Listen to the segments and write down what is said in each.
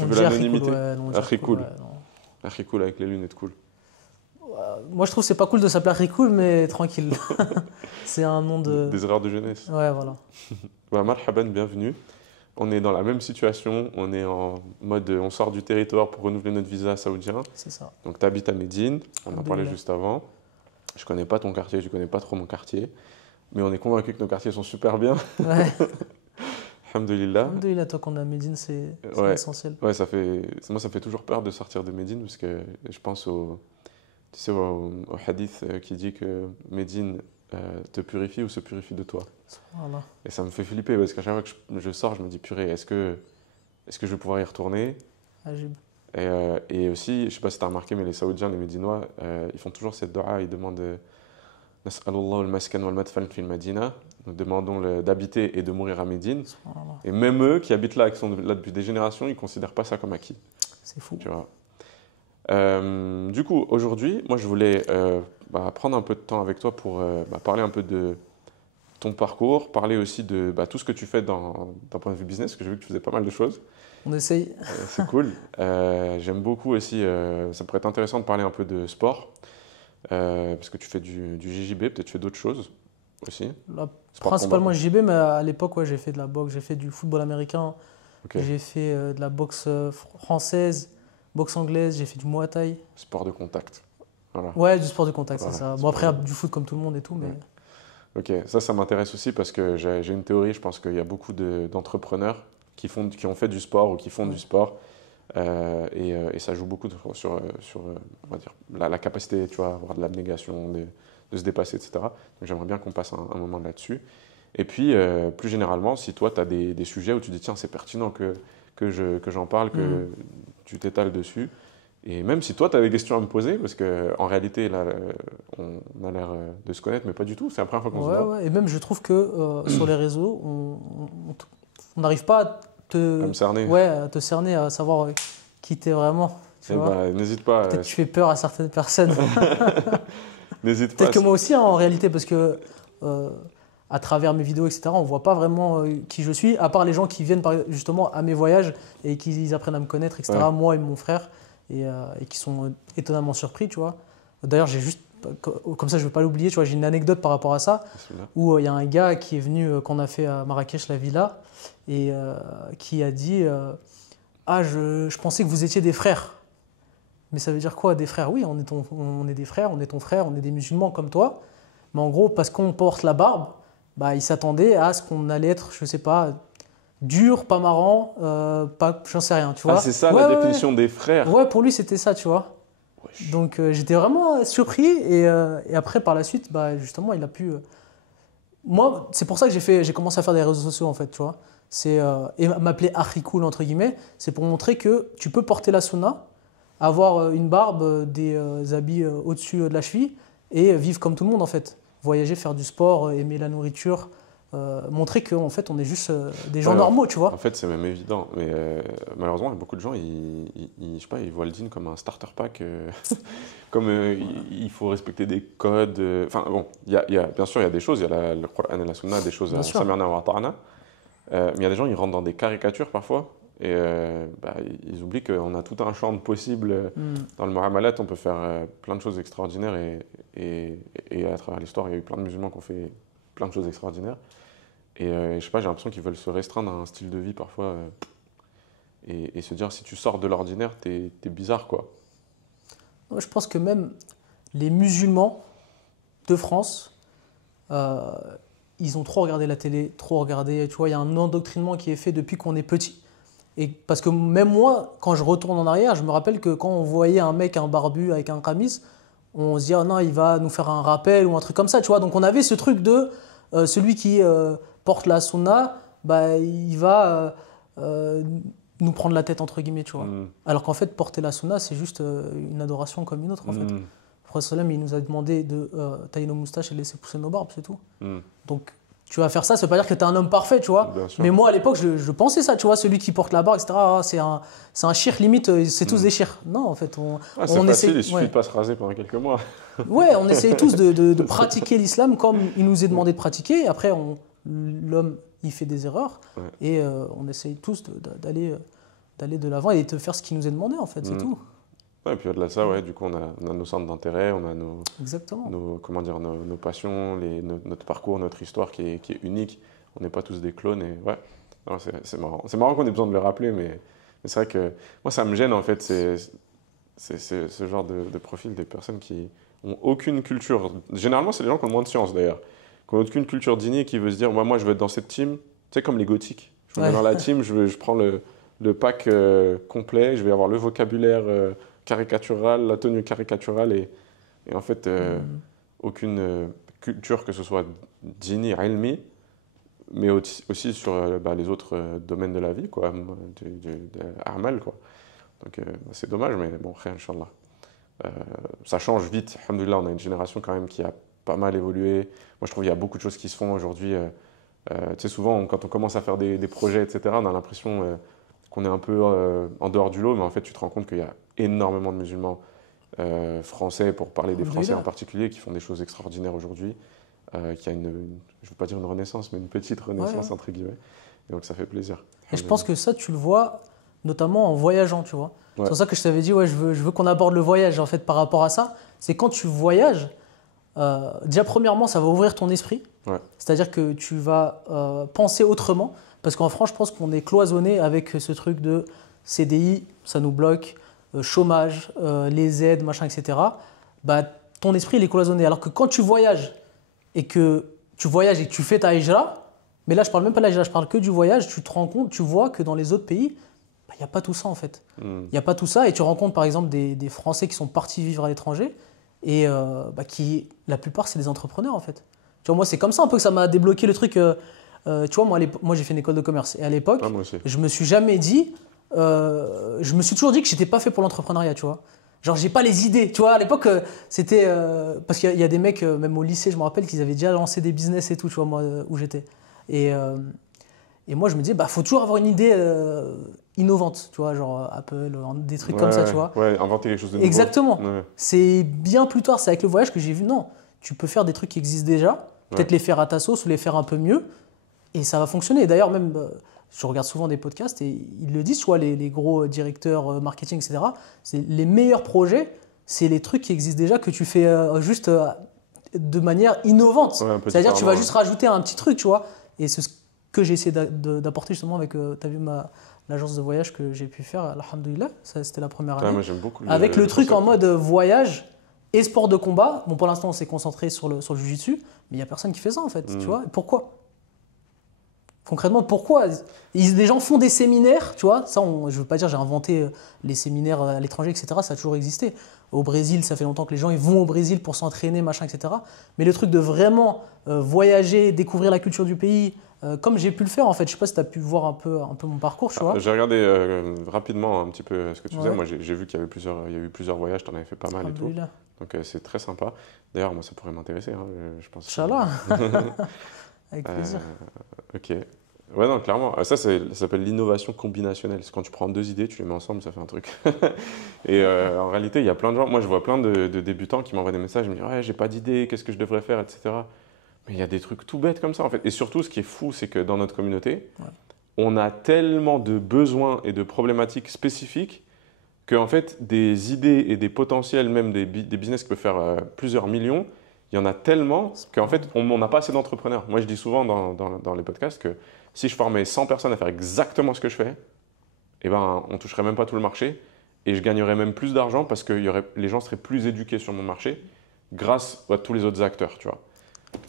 Tu On veux dit l'anonymité? Archi cool, ouais, non, on dit Archi cool. ouais, non. Archi cool avec les lunettes cool. Moi, je trouve que c'est pas cool de s'appeler Archi cool, mais tranquille. C'est un nom de. Des erreurs de jeunesse. Ouais, voilà. Bah, marhaban, bienvenue. On est dans la même situation. On est en mode, on sort du territoire pour renouveler notre visa saoudien. C'est ça. Donc, tu habites à Médine. On en parlait Alhamdoulilah. juste avant. Je connais pas ton quartier, je connais pas trop mon quartier. Mais on est convaincu que nos quartiers sont super bien. Ouais. Alhamdoulilah. Alhamdoulilah, toi qu'on est à Médine, c'est Ouais. l'essentiel. Ouais, moi, ça me fait toujours peur de sortir de Médine parce que je pense tu sais, au hadith qui dit que Médine te purifie ou se purifie de toi. Voilà. Et ça me fait flipper parce qu'à chaque fois que je sors, je me dis purée, est-ce que je vais pouvoir y retourner? Ajib. Et aussi, je sais pas si tu as remarqué, mais les Saoudiens, les Médinois, ils font toujours cette dua, ils demandent Nas'alullah al-maskan wal-madfan fil Madina. Nous demandons d'habiter et de mourir à Médine. Subhanallah. Et même eux qui habitent là, qui sont là depuis des générations, ils ne considèrent pas ça comme acquis. C'est fou. Tu vois. Du coup, aujourd'hui, moi je voulais prendre un peu de temps avec toi pour parler un peu de ton parcours, parler aussi de tout ce que tu fais d'un point de vue business, parce que j'ai vu que tu faisais pas mal de choses. On essaye. C'est cool. J'aime beaucoup aussi, ça pourrait être intéressant de parler un peu de sport, parce que tu fais du JJB, peut-être tu fais d'autres choses aussi. Là, Sport principalement combat. JB, mais à l'époque, ouais, j'ai fait de la boxe, j'ai fait du football américain, Ok. j'ai fait de la boxe française, boxe anglaise, j'ai fait du Muay Thai. Sport de contact. Voilà. Ouais, du sport de contact, Voilà, c'est ça. Bon, sport après, de- du foot comme tout le monde et tout, mais Ouais. Ok, ça m'intéresse aussi parce que j'ai une théorie, je pense qu'il y a beaucoup d'entrepreneurs qui ont fait du sport ou qui font Ouais. du sport et ça joue beaucoup sur on va dire, la capacité, tu vois, à avoir de l'abnégation, de se dépasser, etc. Donc j'aimerais bien qu'on passe un moment là-dessus. Et puis, plus généralement, si toi, tu as des sujets où tu dis, tiens, c'est pertinent que j'en parle, que tu t'étales dessus. Et même si toi, tu as des questions à me poser, parce qu'en réalité, là, on a l'air de se connaître, mais pas du tout. C'est la première fois qu'on se ouais, voit. ouais. Et même, je trouve que sur les réseaux, on n'arrive pas à À me cerner. ouais, à te cerner, à savoir qui t'es vraiment. Tu Eh vois. ben, n'hésite pas. Peut-être que tu fais peur à certaines personnes. N'hésite pas. Peut-être que moi aussi, hein, en réalité, parce que à travers mes vidéos, etc., on voit pas vraiment qui je suis, à part les gens qui viennent justement à mes voyages et qui ils apprennent à me connaître, etc., Ouais. moi et mon frère, et qui sont étonnamment surpris, tu vois. D'ailleurs, j'ai juste, comme ça, je ne vais pas l'oublier, tu vois, j'ai une anecdote par rapport à ça, Bismillah. où il y a un gars qui est venu, qu'on a fait à Marrakech, la villa, et qui a dit ah, je pensais que vous étiez des frères. Mais ça veut dire quoi, des frères? Oui, on est des frères, on est ton frère, on est des musulmans comme toi. Mais en gros, parce qu'on porte la barbe, bah, il s'attendait à ce qu'on allait être, je sais pas, dur, pas marrant, j'en sais rien, tu vois. Ah, c'est ça Ouais, la ouais, définition des frères. ouais, pour lui, c'était ça, tu vois. Wesh. Donc j'étais vraiment surpris et après, par la suite, bah, justement, il a pu. Moi, c'est pour ça que j'ai commencé à faire des réseaux sociaux, en fait, tu vois. Et m'appeler Archi Cool, entre guillemets, c'est pour montrer que tu peux porter la sunna, avoir une barbe, des habits au-dessus de la cheville et vivre comme tout le monde, en fait. Voyager, faire du sport, aimer la nourriture, montrer qu'en fait, on est juste des gens Ouais, normaux, tu vois. En fait, c'est même évident. Mais malheureusement, beaucoup de gens, je sais pas, ils voient le dîn comme un starter pack. Comme il faut respecter des codes. Enfin, bon, bien sûr, il y a des choses. Il y a le Coran et la Sunna, des choses Bien à sûr. Sami'na wa ata'na. Mais il y a des gens, ils rentrent dans des caricatures parfois. Et ils oublient qu'on a tout un champ de possibles. Dans le Mu'amalat, on peut faire plein de choses extraordinaires. Et à travers l'histoire, il y a eu plein de musulmans qui ont fait plein de choses extraordinaires. Et je sais pas, j'ai l'impression qu'ils veulent se restreindre à un style de vie parfois et se dire si tu sors de l'ordinaire, t'es bizarre quoi. Moi, je pense que même les musulmans de France, ils ont trop regardé la télé, trop regardé. Tu vois, il y a un endoctrinement qui est fait depuis qu'on est petit. Et parce que même moi, quand je retourne en arrière, je me rappelle que quand on voyait un mec, un barbu avec un camis, on se dit oh non, il va nous faire un rappel ou un truc comme ça. Tu vois, donc on avait ce truc de celui qui porte la sunna, bah, il va nous prendre la tête entre guillemets, tu vois. Alors qu'en fait, porter la sunna, c'est juste une adoration comme une autre en fait. Le Prophète sallam, il nous a demandé de tailler nos moustaches et laisser pousser nos barbes, c'est tout. Donc, tu vas faire ça, ça veut pas dire que tu es un homme parfait, tu vois. Bien sûr. Mais moi, à l'époque, je pensais ça, tu vois, celui qui porte la barbe, etc. Ah, c'est un shir, limite, c'est tous des shirs. Non, en fait, C'est on facile, essaie, il suffit ouais. de pas se raser pendant quelques mois. Ouais, on essaye tous de pratiquer l'islam comme il nous est demandé de pratiquer. Après, l'homme, il fait des erreurs. Ouais. Et on essaye tous d'aller d'aller de l'avant et de faire ce qui nous est demandé, en fait, c'est tout. Ouais, et puis au-delà de ça, ouais, du coup, on a nos centres d'intérêt, on a Exactement. comment dire, nos passions, notre parcours, notre histoire qui est unique. On n'est pas tous des clones. Et ouais, non, c'est marrant. C'est marrant qu'on ait besoin de le rappeler, mais c'est vrai que moi, ça me gêne, en fait, c'est ce genre de profil des personnes qui ont aucune culture. Généralement, c'est les gens qui ont le moins de science, d'ailleurs. Qui n'ont aucune culture digne et qui veulent se dire, moi, je veux être dans cette team. Tu sais, comme les gothiques. Je me mets dans la team, je prends le pack complet, je vais avoir le vocabulaire caricatural, la tenue caricaturale et en fait, aucune culture, que ce soit dini, ilmi, mais aussi sur les autres domaines de la vie, quoi, de a'mal, quoi. Donc c'est dommage, mais bon, khair, Inch'Allah. Ça change vite, alhamdoulilah, on a une génération quand même qui a pas mal évolué. Moi, je trouve qu'il y a beaucoup de choses qui se font aujourd'hui. Tu sais, souvent, quand on commence à faire des projets, etc., on a l'impression qu'on est un peu en dehors du lot, mais en fait, tu te rends compte qu'il y a énormément de musulmans français, pour parler des Français en particulier, qui font des choses extraordinaires aujourd'hui, qui a je ne veux pas dire une renaissance, mais une petite renaissance, entre guillemets. Et donc, ça fait plaisir. Et je pense que ça, tu le vois notamment en voyageant, tu vois. C'est pour ça que je t'avais dit, je veux qu'on aborde le voyage, en fait, par rapport à ça. C'est quand tu voyages, déjà, premièrement, ça va ouvrir ton esprit. C'est-à-dire que tu vas penser autrement. Parce qu'en France, je pense qu'on est cloisonné avec ce truc de CDI, ça nous bloque, chômage, les aides, machin, etc. Bah, ton esprit, il est cloisonné. Alors que quand tu voyages et que tu fais ta hijra, mais là, je parle même pas de la hijra, je parle que du voyage, tu te rends compte, tu vois que dans les autres pays, il n'y a pas tout ça, en fait. Il n'y a pas tout ça. Et tu rencontres, par exemple, des Français qui sont partis vivre à l'étranger et la plupart, c'est des entrepreneurs, en fait. Tu vois, moi, c'est comme ça un peu que ça m'a débloqué le truc. Tu vois, moi j'ai fait une école de commerce et à l'époque, je me suis jamais dit, je me suis toujours dit que j'étais pas fait pour l'entrepreneuriat, tu vois. Genre, j'ai pas les idées, tu vois. À l'époque, c'était parce qu'il y a des mecs, même au lycée, je me rappelle qu'ils avaient déjà lancé des business et tout, tu vois, moi où j'étais. Et moi, je me disais, faut toujours avoir une idée innovante, tu vois, genre Apple, des trucs comme ça, tu vois. Ouais, inventer quelque chose de nouveau. Exactement. C'est bien plus tard, c'est avec le voyage que j'ai vu, non, tu peux faire des trucs qui existent déjà, peut-être les faire à ta sauce ou les faire un peu mieux. Et ça va fonctionner. D'ailleurs, même, je regarde souvent des podcasts et ils le disent, tu vois, les gros directeurs marketing, etc. C'est les meilleurs projets, c'est les trucs qui existent déjà que tu fais juste de manière innovante. C'est-à-dire que tu vas juste rajouter un petit truc, tu vois. Et c'est ce que j'ai essayé d'apporter justement avec, tu as vu l'agence de voyage que j'ai pu faire, alhamdoulilah, c'était la première année. Moi, j'aime beaucoup avec le truc en mode voyage et sport de combat. Bon, pour l'instant, on s'est concentré sur le jiu-jitsu, mais il n'y a personne qui fait ça en fait, tu vois. Pourquoi ? Concrètement, pourquoi les gens font des séminaires, tu vois, ça, je ne veux pas dire j'ai inventé les séminaires à l'étranger, etc., ça a toujours existé. Au Brésil, ça fait longtemps que les gens ils vont au Brésil pour s'entraîner, machin, etc. Mais le truc de vraiment voyager, découvrir la culture du pays, comme j'ai pu le faire, en fait, je ne sais pas si tu as pu voir un peu mon parcours, tu vois. J'ai regardé rapidement un petit peu ce que tu faisais. Moi, j'ai vu qu'il y avait eu plusieurs voyages, tu en avais fait pas mal et tout. Donc, c'est très sympa. D'ailleurs, moi, ça pourrait m'intéresser, hein, je pense. Inch'Allah. Avec plaisir. Ok. Ouais, non, clairement. Ça s'appelle l'innovation combinationnelle. C'est quand tu prends deux idées, tu les mets ensemble, ça fait un truc. Et en réalité, il y a plein de gens. Moi, je vois plein de débutants qui m'envoient des messages, ils me disent ouais, j'ai pas d'idée, qu'est-ce que je devrais faire, etc. Mais il y a des trucs tout bêtes comme ça, en fait. Et surtout, ce qui est fou, c'est que dans notre communauté, on a tellement de besoins et de problématiques spécifiques qu'en fait, des idées et des potentiels, même des business qui peuvent faire plusieurs millions, il y en a tellement qu'en fait, on n'a pas assez d'entrepreneurs. Moi, je dis souvent dans les podcasts que si je formais 100 personnes à faire exactement ce que je fais, eh ben, on ne toucherait même pas tout le marché et je gagnerais même plus d'argent parce que les gens seraient plus éduqués sur mon marché grâce à tous les autres acteurs, tu vois.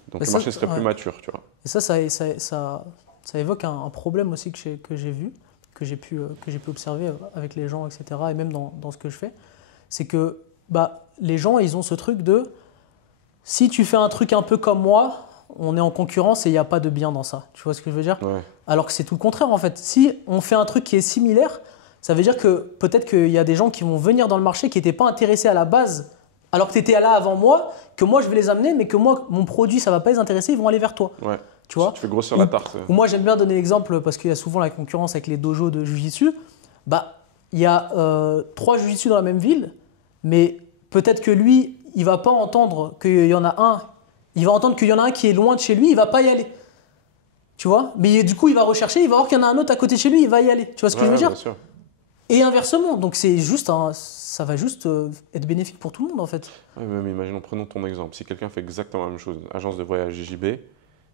Donc, le marché serait plus mature, tu vois. Et ça évoque un problème aussi que j'ai vu, que j'ai pu observer avec les gens, etc. et même dans ce que je fais. C'est que les gens, ils ont ce truc de si tu fais un truc un peu comme moi, on est en concurrence et il n'y a pas de bien dans ça. Tu vois ce que je veux dire ? Alors que c'est tout le contraire en fait. Si on fait un truc qui est similaire, ça veut dire que peut-être qu'il y a des gens qui vont venir dans le marché qui n'étaient pas intéressés à la base, alors que tu étais là avant moi, que moi je vais les amener, mais que moi, mon produit, ça ne va pas les intéresser, ils vont aller vers toi. Tu vois ? Tu fais grossir la tarte. Ou moi, j'aime bien donner l'exemple parce qu'il y a souvent la concurrence avec les dojos de Jiu-Jitsu. Il y a 3 Jiu-Jitsu dans la même ville, mais peut-être que lui, il ne va pas entendre qu'il y en a un. Il va entendre qu'il y en a un qui est loin de chez lui, il ne va pas y aller. Tu vois ? Mais du coup, il va rechercher, il va voir qu'il y en a un autre à côté de chez lui, il va y aller. Tu vois ce que je veux dire ? Bien sûr. Et inversement, donc ça va juste être bénéfique pour tout le monde en fait. Ouais, mais imaginons, prenons ton exemple. Si quelqu'un fait exactement la même chose, agence de voyage JJB,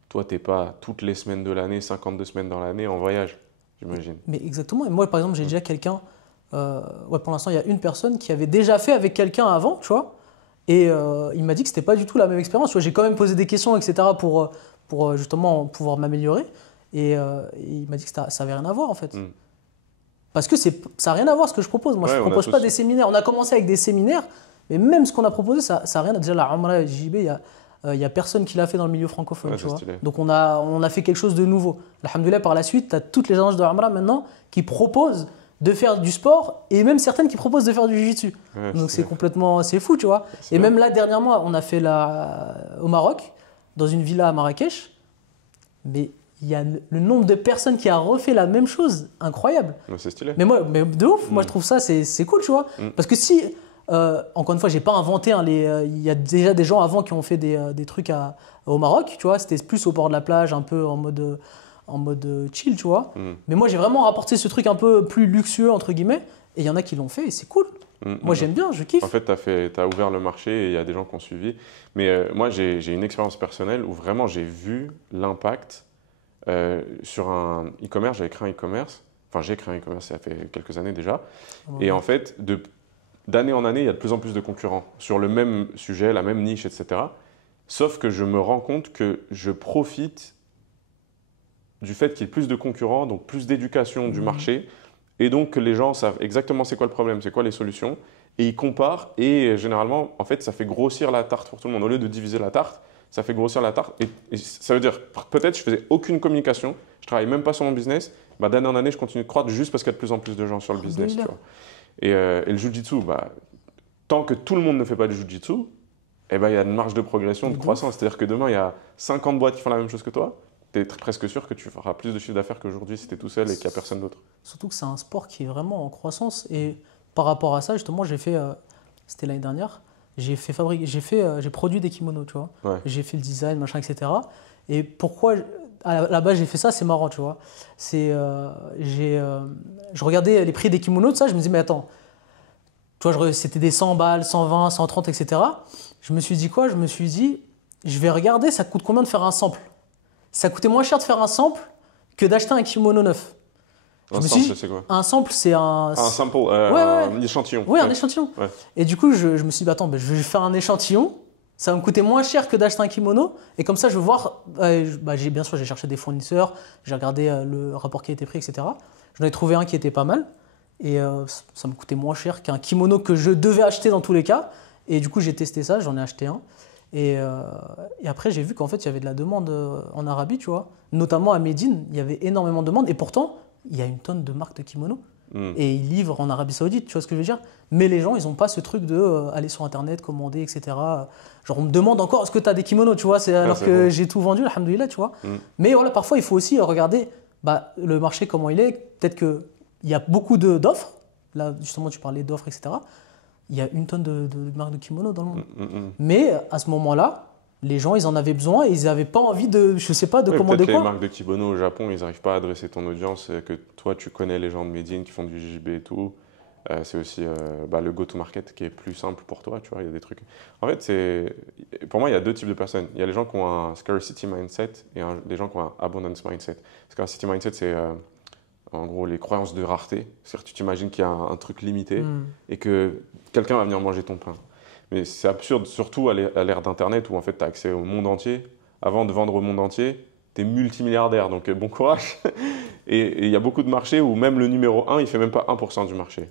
toi, t'es pas toutes les semaines de l'année, 52 semaines dans l'année en voyage, j'imagine. Mais exactement. Et moi, par exemple, j'ai déjà quelqu'un, ouais, pour l'instant, il y a une personne qui avait déjà fait avec quelqu'un avant, tu vois, et il m'a dit que c'était pas du tout la même expérience. Tu vois, j'ai quand même posé des questions, etc., pour justement pouvoir m'améliorer, et il m'a dit que ça avait rien à voir en fait. Mm. Parce que ça n'a rien à voir ce que je propose. Moi, Ouais, je ne on a propose pas tous- des séminaires. On a commencé avec des séminaires, mais même ce qu'on a proposé, ça n'a rien à dire. La Umrah JB, il y a personne qui l'a fait dans le milieu francophone. Ouais, Tu c'est vois. stylé. Donc, on a fait quelque chose de nouveau. Alhamdoulilah, par la suite, tu as toutes les agences de Umrah maintenant qui proposent de faire du sport et même certaines qui proposent de faire du jiu-jitsu. Ouais, Donc, stylé. c'est fou, tu vois. C'est Et bien. même là, dernièrement, on a fait au Maroc, dans une villa à Marrakech. Mais il y a le nombre de personnes qui a refait la même chose, incroyable. Ouais, c'est stylé. Mais de ouf, moi je trouve ça, c'est cool, tu vois. Mm. Parce que si, encore une fois, j'ai pas inventé, hein, il y a déjà des gens avant qui ont fait des trucs au Maroc, tu vois. C'était plus au bord de la plage, un peu en mode chill, tu vois. Mm. Mais moi j'ai vraiment rapporté ce truc un peu plus luxueux, entre guillemets. Et il y en a qui l'ont fait et c'est cool. Mm, Moi mm. j'aime bien, je kiffe. En fait, tu as ouvert le marché et il y a des gens qui ont suivi. Mais moi, j'ai une expérience personnelle où vraiment j'ai vu l'impact sur un e-commerce. J'avais créé un e-commerce. Enfin, j'ai créé un e-commerce, ça fait quelques années déjà. Et en fait, d'année en année, il y a de plus en plus de concurrents sur le même sujet, la même niche, etc. Sauf que je me rends compte que je profite du fait qu'il y ait plus de concurrents, donc plus d'éducation du marché, et donc que les gens savent exactement c'est quoi le problème, c'est quoi les solutions, et ils comparent, et généralement, en fait, ça fait grossir la tarte pour tout le monde. Au lieu de diviser la tarte, ça fait grossir la tarte, et ça veut dire, peut-être je faisais aucune communication, je travaillais même pas sur mon business, bah, d'année en année, je continue de croître juste parce qu'il y a de plus en plus de gens sur le business, tu vois. Et le jiu-jitsu, bah, tant que tout le monde ne fait pas du jiu-jitsu, eh ben, il y a une marge de progression, de croissance. C'est-à-dire que demain, il y a 50 boîtes qui font la même chose que toi, tu es presque sûr que tu feras plus de chiffre d'affaires qu'aujourd'hui si tu es tout seul et qu'il n'y a personne d'autre. Surtout que c'est un sport qui est vraiment en croissance. Et par rapport à ça, justement, j'ai fait, c'était l'année dernière, j'ai produit des kimonos, tu vois. Ouais. J'ai fait le design, machin, etc. Et pourquoi, à la base, j'ai fait ça, c'est marrant, tu vois. Je regardais les prix des kimonos, tout ça, je me disais, mais attends, tu vois, c'était des 100 balles, 120, 130, etc. Je me suis dit quoi? Je me suis dit, je vais regarder, ça coûte combien de faire un sample? Ça coûtait moins cher de faire un sample que d'acheter un kimono neuf. Un sample, c'est quoi? Un sample, c'est un... Un sample, ouais. un échantillon. Oui, un échantillon. Ouais. Et du coup, je me suis dit, bah, attends, je vais faire un échantillon. Ça va me coûter moins cher que d'acheter un kimono. Et comme ça, je vais voir. Bien sûr, j'ai cherché des fournisseurs. J'ai regardé le rapport qui a été pris, etc. J'en ai trouvé un qui était pas mal. Et ça me coûtait moins cher qu'un kimono que je devais acheter dans tous les cas. Et du coup, j'ai testé ça. J'en ai acheté un. Et après, j'ai vu qu'en fait, il y avait de la demande en Arabie, tu vois. Notamment à Médine, il y avait énormément de demande. Et pourtant, il y a une tonne de marques de kimonos. Et ils livrent en Arabie Saoudite, tu vois ce que je veux dire? Mais les gens, ils n'ont pas ce truc de aller sur Internet, commander, etc. Genre, on me demande encore, est-ce que tu as des kimonos, tu vois? Alors que bon. j'ai tout vendu, alhamdoulilah, tu vois. Mais voilà, parfois, il faut aussi regarder le marché, comment il est. Peut-être qu'il y a beaucoup d'offres. Là, justement, tu parlais d'offres, etc. Il y a une tonne de marques de kimonos dans le monde. Mais à ce moment-là, les gens, ils en avaient besoin et ils n'avaient pas envie de, je sais pas, de commander peut-être quoi. les marques de kimono au Japon, ils n'arrivent pas à adresser ton audience, que toi, tu connais les gens de Medine qui font du JB et tout. C'est aussi le go-to-market qui est plus simple pour toi, tu vois, il y a des trucs. En fait, pour moi, il y a deux types de personnes. Il y a les gens qui ont un scarcity mindset et les gens qui ont un abundance mindset. Scarcity mindset, c'est en gros les croyances de rareté. C'est-à-dire que tu t'imagines qu'il y a un truc limité et que quelqu'un va venir manger ton pain. Mais c'est absurde, surtout à l'ère d'Internet où en fait tu as accès au monde entier. Avant de vendre au monde entier, tu es multimilliardaire, donc bon courage. Et il y a beaucoup de marchés où même le numéro 1, il fait même pas 1% du marché.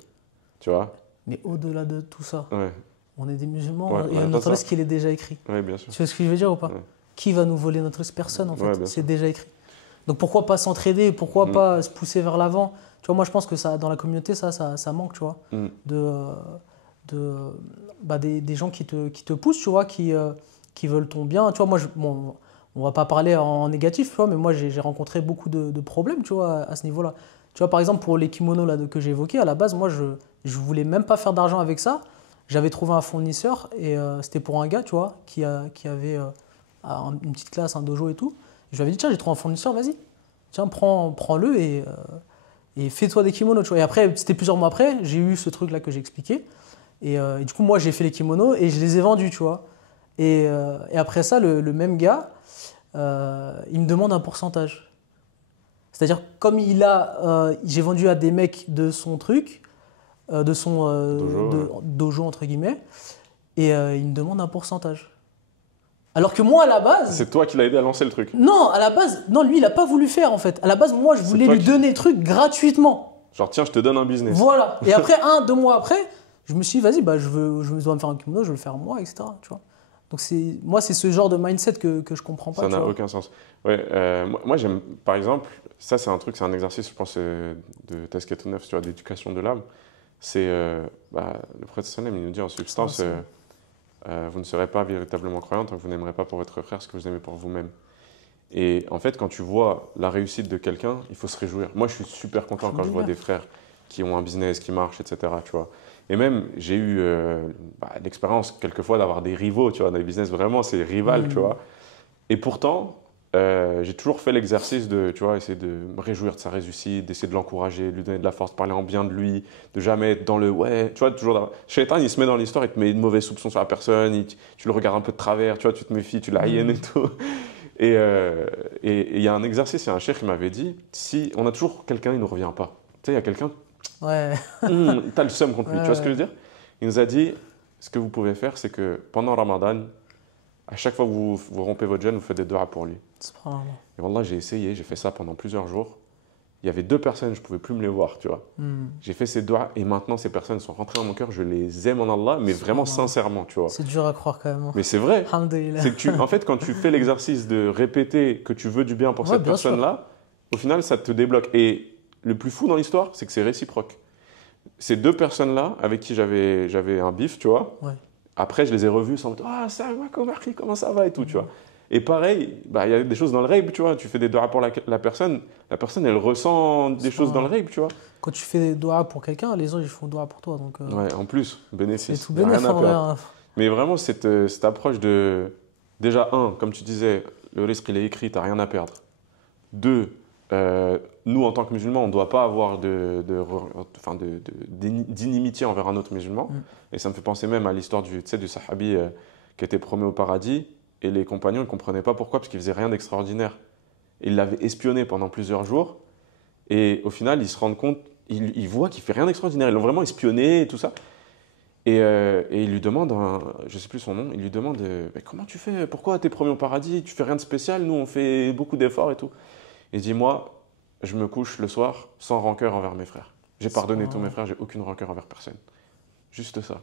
Tu vois? Mais au-delà de tout ça, Ouais. on est des musulmans Ouais, et notre risque, il est déjà écrit. Ouais, bien sûr. Tu vois ce que je veux dire ou pas? Ouais. Qui va nous voler notre risque? Personne, en fait. Ouais, bien C'est sûr. déjà écrit. Donc pourquoi pas s'entraider? Pourquoi pas se pousser vers l'avant? Tu vois, moi, je pense que ça, dans la communauté, ça manque, tu vois. Des gens qui te poussent, tu vois, qui veulent ton bien. Tu vois, moi, on va pas parler en négatif, tu vois, mais moi, j'ai rencontré beaucoup de problèmes, tu vois, à ce niveau-là. Tu vois, par exemple, pour les kimonos là, que j'ai évoqués, à la base, moi, je voulais même pas faire d'argent avec ça. J'avais trouvé un fournisseur et c'était pour un gars, tu vois, qui avait une petite classe, un dojo et tout. Je lui avais dit, tiens, j'ai trouvé un fournisseur, vas-y. Tiens, prends-le et Et fais-toi des kimonos, tu vois. Et après, c'était plusieurs mois après, j'ai eu ce truc-là que j'ai expliqué. Et du coup, moi, j'ai fait les kimonos et je les ai vendus, tu vois. Et après ça, le même gars, il me demande un pourcentage. C'est-à-dire, comme j'ai vendu à des mecs de son truc, de son dojo, entre guillemets, et il me demande un pourcentage. Alors que moi, à la base... C'est toi qui l'as aidé à lancer le truc. Non, à la base, non, lui, il n'a pas voulu faire, en fait. À la base, moi, je voulais lui donner le truc gratuitement. Genre, tiens, je te donne un business. Voilà. Et après, 2 mois après, je me suis dit, vas-y, bah, je dois me faire un kimono, je vais le faire moi, etc. Tu vois. Donc, moi, c'est ce genre de mindset que je comprends pas. Ça n'a aucun sens. Ouais, moi, j'aime, par exemple, ça, c'est un exercice, je pense, de Tazkiyatun Nafs, tu vois, d'éducation de l'âme. C'est, le prophète sallam, il nous dit en substance, vous ne serez pas véritablement croyant tant que vous n'aimerez pas pour votre frère ce que vous aimez pour vous-même. Et en fait, quand tu vois la réussite de quelqu'un, il faut se réjouir. Moi, je suis super content quand je vois des frères qui ont un business qui marche, etc. Tu vois. Et même, j'ai eu l'expérience quelquefois d'avoir des rivaux, tu vois, dans les business, vraiment, c'est rival, tu vois. Et pourtant, j'ai toujours fait l'exercice de, tu vois, essayer de me réjouir de sa réussite, d'essayer de l'encourager, de lui donner de la force, de parler en bien de lui, de jamais être dans le ouais, tu vois, toujours. Shaitan, il se met dans l'histoire, il te met une mauvaise soupçon sur la personne, tu le regardes un peu de travers, tu vois, tu te méfies, tu la hyène et tout. Et il y a un exercice, il y a un cheikh qui m'avait dit, si on a toujours quelqu'un, il ne revient pas. Tu sais, il y a quelqu'un, ouais. t'as le seum contre lui, tu vois ce que je veux dire? Il nous a dit, ce que vous pouvez faire, c'est que pendant Ramadan, à chaque fois que vous rompez votre jeûne, vous faites des du'as pour lui. Et wallah, j'ai essayé, j'ai fait ça pendant plusieurs jours. Il y avait 2 personnes, je ne pouvais plus me les voir, tu vois. J'ai fait ces du'as et maintenant ces personnes sont rentrées dans mon cœur, je les aime en Allah, mais vraiment sincèrement, tu vois. C'est dur à croire quand même. Mais c'est vrai. Alhamdulillah. C'est que en fait, quand tu fais l'exercice de répéter que tu veux du bien pour cette personne-là, au final, ça te débloque. Et le plus fou dans l'histoire, c'est que c'est réciproque. Ces 2 personnes-là, avec qui j'avais un bif, tu vois, après, je les ai revus sans me dire « Ah, ça va, comment ça va ?» et tout, tu vois. Et pareil, il y a des choses dans le règle, tu vois. Tu fais des doigts pour la personne, elle ressent des choses dans le règle, tu vois. Quand tu fais des doigts pour quelqu'un, les autres, ils font doigts pour toi. Donc, ouais, en plus, bénéfice. C'est tout bénéfice. Mais vraiment, cette approche de... Déjà, comme tu disais, le risque, il est écrit, tu n'as rien à perdre. 2, nous, en tant que musulmans, on ne doit pas avoir d'inimitié envers un autre musulman. Et ça me fait penser même à l'histoire du sahabi qui était promis au paradis. Et les compagnons ne comprenaient pas pourquoi, parce qu'il ne faisait rien d'extraordinaire. Ils l'avaient espionné pendant plusieurs jours. Et au final, ils se rendent compte, ils voient qu'il ne fait rien d'extraordinaire. Ils l'ont vraiment espionné et tout ça. Et il lui demande, je ne sais plus son nom, il lui demande comment tu fais, pourquoi tu es promis au paradis, tu fais rien de spécial, nous on fait beaucoup d'efforts et tout. Il dit, moi, je me couche le soir sans rancœur envers mes frères. J'ai pardonné tous mes frères, j'ai aucune rancœur envers personne. Juste ça.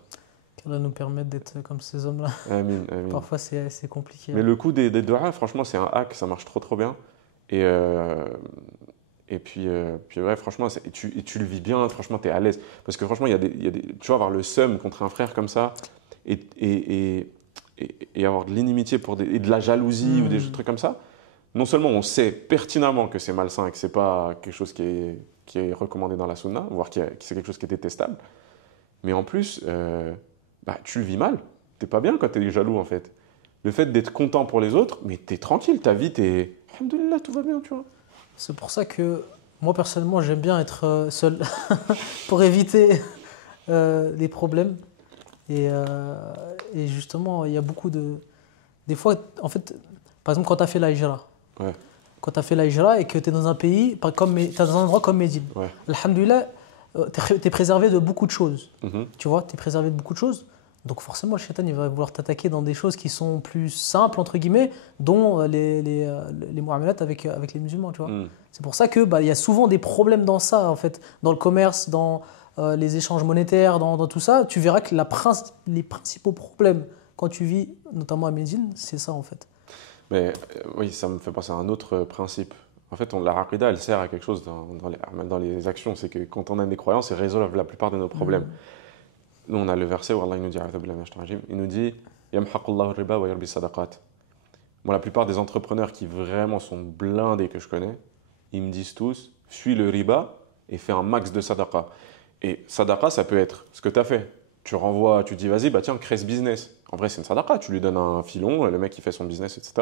Qu'Allah nous permette d'être comme ces hommes-là. Amin. Parfois c'est compliqué. Mais le coup des doigts, franchement, c'est un hack, ça marche trop bien. Et puis ouais, franchement, tu le vis bien, franchement, tu es à l'aise. Parce que franchement, tu vas avoir le seum contre un frère comme ça et avoir de l'inimitié et de la jalousie ou des trucs comme ça. Non seulement on sait pertinemment que c'est malsain et que ce n'est pas quelque chose qui est recommandé dans la sunna, voire que c'est quelque chose qui est détestable, mais en plus, tu le vis mal. Tu n'es pas bien quand tu es jaloux, en fait. Le fait d'être content pour les autres, mais tu es tranquille, ta vie, alhamdoulilah, tout va bien, tu vois. C'est pour ça que moi, personnellement, j'aime bien être seul pour éviter les problèmes. Et justement, il y a beaucoup de... Des fois, en fait, par exemple, quand tu as fait la hijra, quand tu as fait la hijra et que tu es dans un pays, tu es dans un endroit comme Médine, alhamdoulilah, tu es préservé de beaucoup de choses. Tu vois, tu es préservé de beaucoup de choses. Donc forcément, le shaitan, il va vouloir t'attaquer dans des choses qui sont plus simples, entre guillemets, dont les muamalat avec les musulmans, tu vois. C'est pour ça qu'il y a souvent des problèmes dans ça, en fait, dans le commerce, dans les échanges monétaires, dans tout ça. Tu verras que les principaux problèmes, quand tu vis, notamment à Médine, c'est ça, en fait. Mais oui, ça me fait penser à un autre principe. En fait, la aqida, elle sert à quelque chose dans les actions. C'est que quand on a des croyances, elles résolvent la plupart de nos problèmes. Nous, on a le verset où Allah nous dit, il nous dit Yamhaqullahu riba wa yurbi sadaqat. Moi, la plupart des entrepreneurs qui vraiment sont blindés que je connais, ils me disent tous, fuis le riba et fais un max de sadaqa. Et sadaqa, ça peut être ce que tu as fait. Tu renvoies, tu dis, vas-y, tiens, crée ce business. En vrai, c'est une sadaqa. Tu lui donnes un filon, le mec, il fait son business, etc.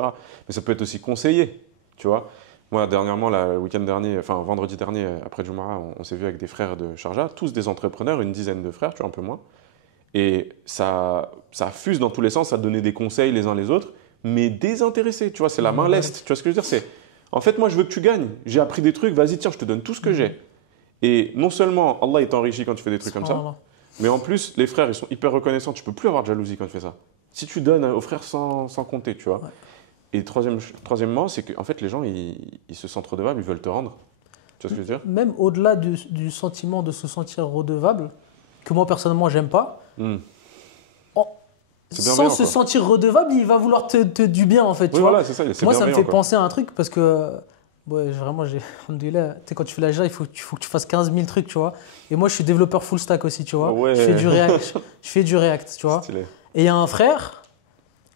Mais ça peut être aussi conseillé, tu vois. Moi, dernièrement, le week-end dernier, enfin vendredi dernier, après Jumu'ah, on s'est vu avec des frères de Sharjah, tous des entrepreneurs, une dizaine de frères, tu vois, un peu moins. Et ça fuse dans tous les sens, ça donnait des conseils les uns les autres, mais désintéressés, tu vois, c'est la main leste. Tu vois ce que je veux dire? C'est, en fait, moi, je veux que tu gagnes. J'ai appris des trucs, vas-y, tiens, je te donne tout ce que j'ai. Et non seulement Allah il t'enrichit quand tu fais des trucs comme ça, mais en plus, les frères, ils sont hyper reconnaissants. Tu peux plus avoir de jalousie quand tu fais ça. Si tu donnes aux frères sans compter, tu vois. Ouais. Et troisièmement, c'est qu'en fait, les gens, ils se sentent redevables, ils veulent te rendre. Tu vois ce que je veux dire? Même au-delà du sentiment de se sentir redevable, que moi personnellement j'aime pas, Hmm. en- C'est sans bienveillant, se quoi. sentir redevable, il va vouloir te du bien en fait. Tu Oui, vois. voilà, c'est ça, c'est Moi ça me bienveillant, fait quoi. penser à un truc parce que ouais, vraiment, alhamdoulilah, tu sais, quand tu fais la hijra, il faut que tu fasses 15 000 trucs, tu vois. Et moi je suis développeur full stack aussi, tu vois. Ouais. Je fais du React, je fais du React, tu vois. Stylé. Et il y a un frère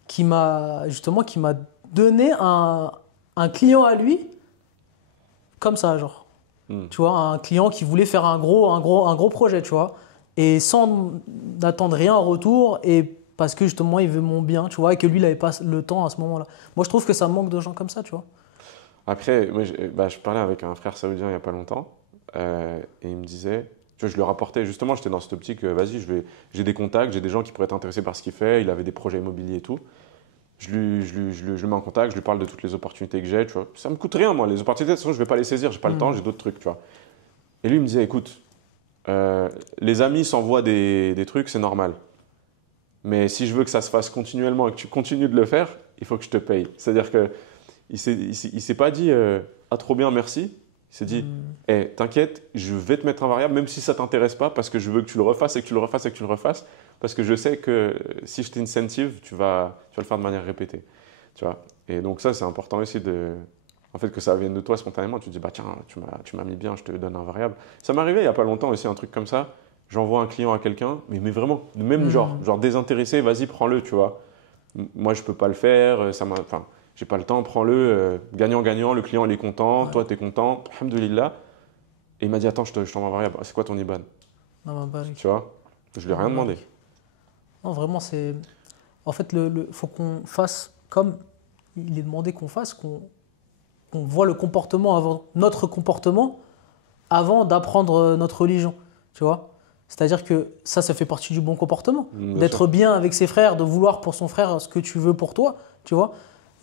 qui m'a donné un client à lui comme ça, genre. Hmm. Tu vois, un client qui voulait faire un gros projet, tu vois, et sans attendre rien en retour, et parce que justement il veut mon bien, tu vois, et que lui il n'avait pas le temps à ce moment-là. Moi je trouve que ça manque de gens comme ça, tu vois. Après, moi, je parlais avec un frère saoudien il n'y a pas longtemps, et il me disait, tu vois, je lui rapportais, justement, j'étais dans cette optique, vas-y, j'ai des contacts, j'ai des gens qui pourraient être intéressés par ce qu'il fait, il avait des projets immobiliers et tout. Je le mets en contact, je lui parle de toutes les opportunités que j'ai, tu vois. Ça me coûte rien, moi, les opportunités, de toute façon, je vais pas les saisir, j'ai pas le temps, j'ai d'autres trucs, tu vois. Et lui, il me disait, écoute, les amis s'envoient des trucs, c'est normal. Mais si je veux que ça se fasse continuellement et que tu continues de le faire, il faut que je te paye. C'est-à-dire que il s'est pas dit ah trop bien merci. Il s'est dit eh, t'inquiète, je vais te mettre un variable même si ça t'intéresse pas parce que je veux que tu le refasses et que tu le refasses et que tu le refasses parce que je sais que si je t'incentive, tu vas le faire de manière répétée. Tu vois. Et donc ça c'est important aussi en fait que ça vienne de toi spontanément. Tu te dis bah tiens tu m'as mis bien, je te donne un variable. Ça m'est arrivé il y a pas longtemps aussi un truc comme ça. J'envoie un client à quelqu'un, mais vraiment, du même genre désintéressé, vas-y, prends-le, tu vois. Moi, je peux pas le faire, enfin, j'ai pas le temps, prends-le, gagnant-gagnant, le client, il est content, Ouais. toi, tu es content, alhamdoulilah. Et il m'a dit, attends, je t'envoie un variable, c'est quoi ton IBAN? Non, bah, Tu vois, je lui ai rien demandé. non, vraiment, c'est. En fait, faut qu'on fasse comme il est demandé qu'on fasse, qu'on voit le comportement avant, notre comportement avant d'apprendre notre religion, tu vois. C'est-à-dire que ça fait partie du bon comportement. Bien D'être sûr. bien avec ses frères, de vouloir pour son frère ce que tu veux pour toi, tu vois.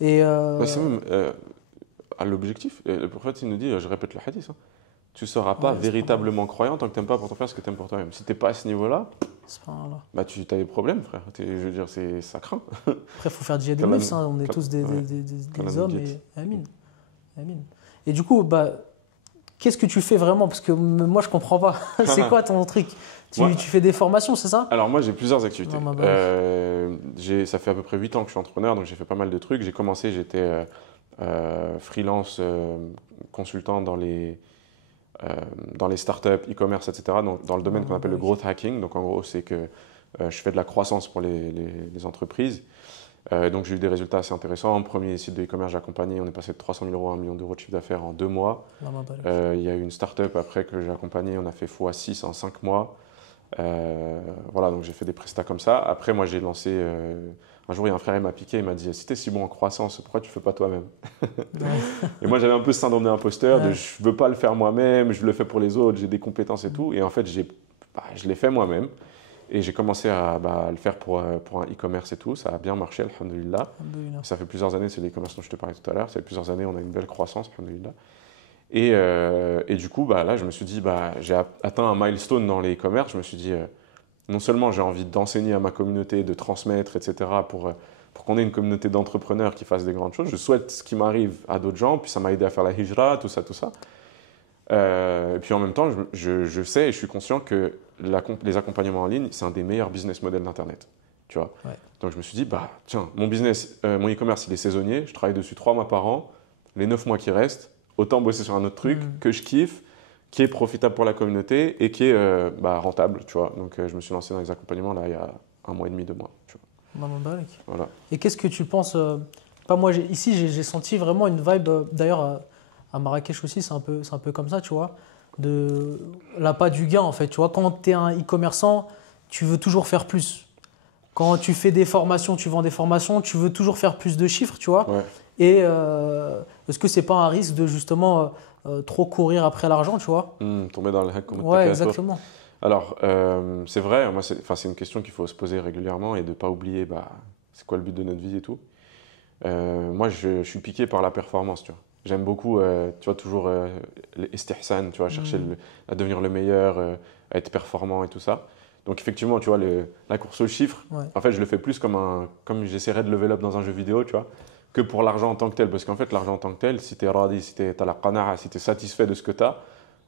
Et Mais c'est même à l'objectif. Et le prophète, il nous dit, je répète le hadith, hein, tu seras pas ouais, véritablement croyant tant que tu n'aimes pas pour ton frère ce que tu aimes pour toi-même. Si tu n'es pas à ce niveau-là, subhanallah. bah, tu as des problèmes, frère. Je veux dire, ça craint. Après, il faut faire djihad Kalam- nefs, hein. On est tous des Kalam hommes. Jit. Et amin. Amin. Et du coup, bah, qu'est-ce que tu fais vraiment? Parce que moi, je comprends pas. C'est quoi ton truc? Ouais. Tu fais des formations, c'est ça? Alors moi j'ai plusieurs activités. Non, bah, Ça fait à peu près 8 ans que je suis entrepreneur, donc j'ai fait pas mal de trucs. J'ai commencé, j'étais freelance consultant dans les startups, e-commerce, etc. Donc, dans le domaine qu'on appelle le growth hacking. Donc en gros c'est que je fais de la croissance pour les entreprises. Donc j'ai eu des résultats assez intéressants. Premier site de e-commerce j'ai accompagné, on est passé de 300 000 euros à 1 million d'euros de chiffre d'affaires en 2 mois. Non, bah, Il y a eu une startup après que j'ai accompagnée, on a fait x6 en 5 mois. Voilà, donc j'ai fait des prestats comme ça. Après, moi, j'ai lancé. Un jour, il y a un frère, il m'a piqué, il m'a dit si t'es si bon en croissance, pourquoi tu fais pas toi-même? Et moi, j'avais un peu ce syndrome d'imposteur, de Ouais. je veux pas le faire moi-même, je le fais pour les autres, j'ai des compétences et tout. Et en fait, je l'ai fait moi-même. Et j'ai commencé à le faire pour un e-commerce et tout. Ça a bien marché, alhamdoulilah. Alhamdoulilah. Ça fait plusieurs années, c'est l'e-commerce dont je te parlais tout à l'heure. Ça fait plusieurs années, on a une belle croissance, alhamdoulilah. Et du coup, là, je me suis dit, j'ai atteint un milestone dans les e-commerce. Je me suis dit, non seulement j'ai envie d'enseigner à ma communauté, de transmettre, etc., pour qu'on ait une communauté d'entrepreneurs qui fassent des grandes choses. Je souhaite ce qui m'arrive à d'autres gens, puis ça m'a aidé à faire la hijra, tout ça, tout ça. Et puis en même temps, je sais et je suis conscient que les accompagnements en ligne, c'est un des meilleurs business models d'Internet. Tu vois. Ouais. Donc je me suis dit, tiens, mon e-commerce, il est saisonnier, je travaille dessus 3 mois par an, les 9 mois qui restent, autant bosser sur un autre truc que je kiffe, qui est profitable pour la communauté et qui est rentable, tu vois. Donc je me suis lancé dans les accompagnements là il y a 1 mois et demi, 2 mois. Tu vois. Non, bah, Voilà. et qu'est-ce que tu penses pas moi, ici, j'ai senti vraiment une vibe. D'ailleurs, à Marrakech aussi, c'est un peu comme ça, tu vois. L'appât du gain, en fait. Tu vois, quand tu es un e-commerçant, tu veux toujours faire plus. Quand tu fais des formations, tu vends des formations, tu veux toujours faire plus de chiffres, tu vois. Ouais. Et est-ce que c'est pas un risque de justement trop courir après l'argent, tu vois? Tomber dans le hack comme Ouais, exactement. Alors, c'est vrai, moi, c'est une question qu'il faut se poser régulièrement et de ne pas oublier c'est quoi le but de notre vie et tout. Moi, je suis piqué par la performance, tu vois. J'aime beaucoup, tu vois, toujours l'istihsan, tu vois, chercher à devenir le meilleur, à être performant et tout ça. Donc, effectivement, tu vois, la course aux chiffres, Ouais. en fait, je le fais plus comme j'essaierais de level up dans un jeu vidéo, tu vois, que pour l'argent en tant que tel. Parce qu'en fait, l'argent en tant que tel, si tu es radi, si tu as la qana'a, si tu es satisfait de ce que tu as,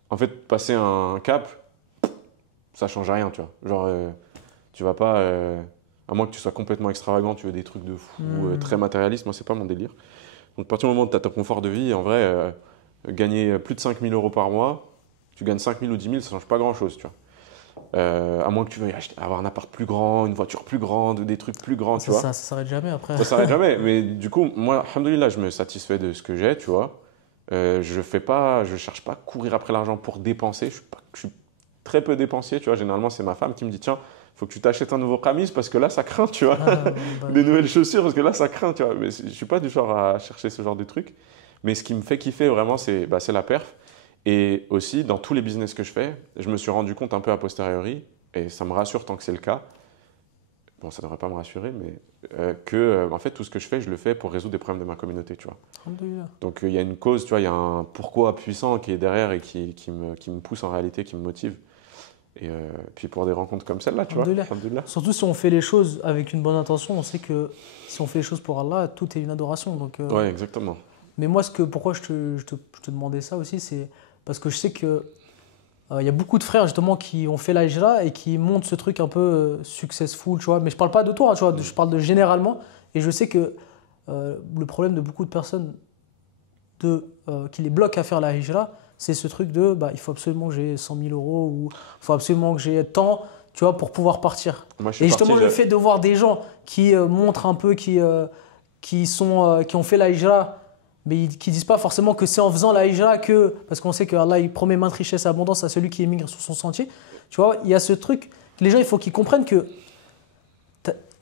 en fait, passer un cap, ça change rien, tu vois. Genre, tu vas pas, à moins que tu sois complètement extravagant, tu veux des trucs de fou, très matérialiste, moi, c'est pas mon délire. Donc, à partir du moment où tu as ton confort de vie, en vrai, gagner plus de 5 000 euros par mois, tu gagnes 5 000 ou 10 000, ça change pas grand-chose, tu vois. À moins que tu veuilles avoir un appart plus grand, une voiture plus grande, des trucs plus grands, tu vois. Ça s'arrête jamais après. Ça s'arrête jamais. Mais du coup, moi, alhamdoulilah, je me satisfais de ce que j'ai, tu vois. Je cherche pas à courir après l'argent pour dépenser. Je suis très peu dépensier, tu vois. Généralement, c'est ma femme qui me dit, tiens, faut que tu t'achètes un nouveau camis parce que là, ça craint, tu vois. Des nouvelles chaussures parce que là, ça craint, tu vois. Mais je suis pas du genre à chercher ce genre de trucs. Mais ce qui me fait kiffer vraiment, c'est la perf. Et aussi, dans tous les business que je fais, je me suis rendu compte un peu a posteriori, et ça me rassure tant que c'est le cas. Bon, ça ne devrait pas me rassurer, mais en fait, tout ce que je fais, je le fais pour résoudre des problèmes de ma communauté, tu vois. Donc, il y a une cause, tu vois, il y a un pourquoi puissant qui est derrière et qui me pousse en réalité, qui me motive. Et puis pour des rencontres comme celle-là, tu vois. Alhamdoulilah. Surtout si on fait les choses avec une bonne intention, on sait que si on fait les choses pour Allah, tout est une adoration. Donc, ouais, exactement. Mais moi, pourquoi je te demandais ça aussi, c'est parce que je sais que y a beaucoup de frères justement qui ont fait la hijra et qui montrent ce truc un peu successful, tu vois. Mais je parle pas de toi, tu vois, je parle de généralement. Et je sais que le problème de beaucoup de personnes qui les bloquent à faire la hijra, c'est ce truc de il faut absolument que j'ai 100 000 euros ou il faut absolument que j'ai tant, tu vois, pour pouvoir partir. Moi, et justement, le fait de voir des gens qui montrent un peu, qui ont fait la hijra, mais qui disent pas forcément que c'est en faisant la hijra que, parce qu'on sait que Allah il promet maintes richesses et abondance à celui qui émigre sur son sentier. Tu vois, il y a ce truc, les gens il faut qu'ils comprennent que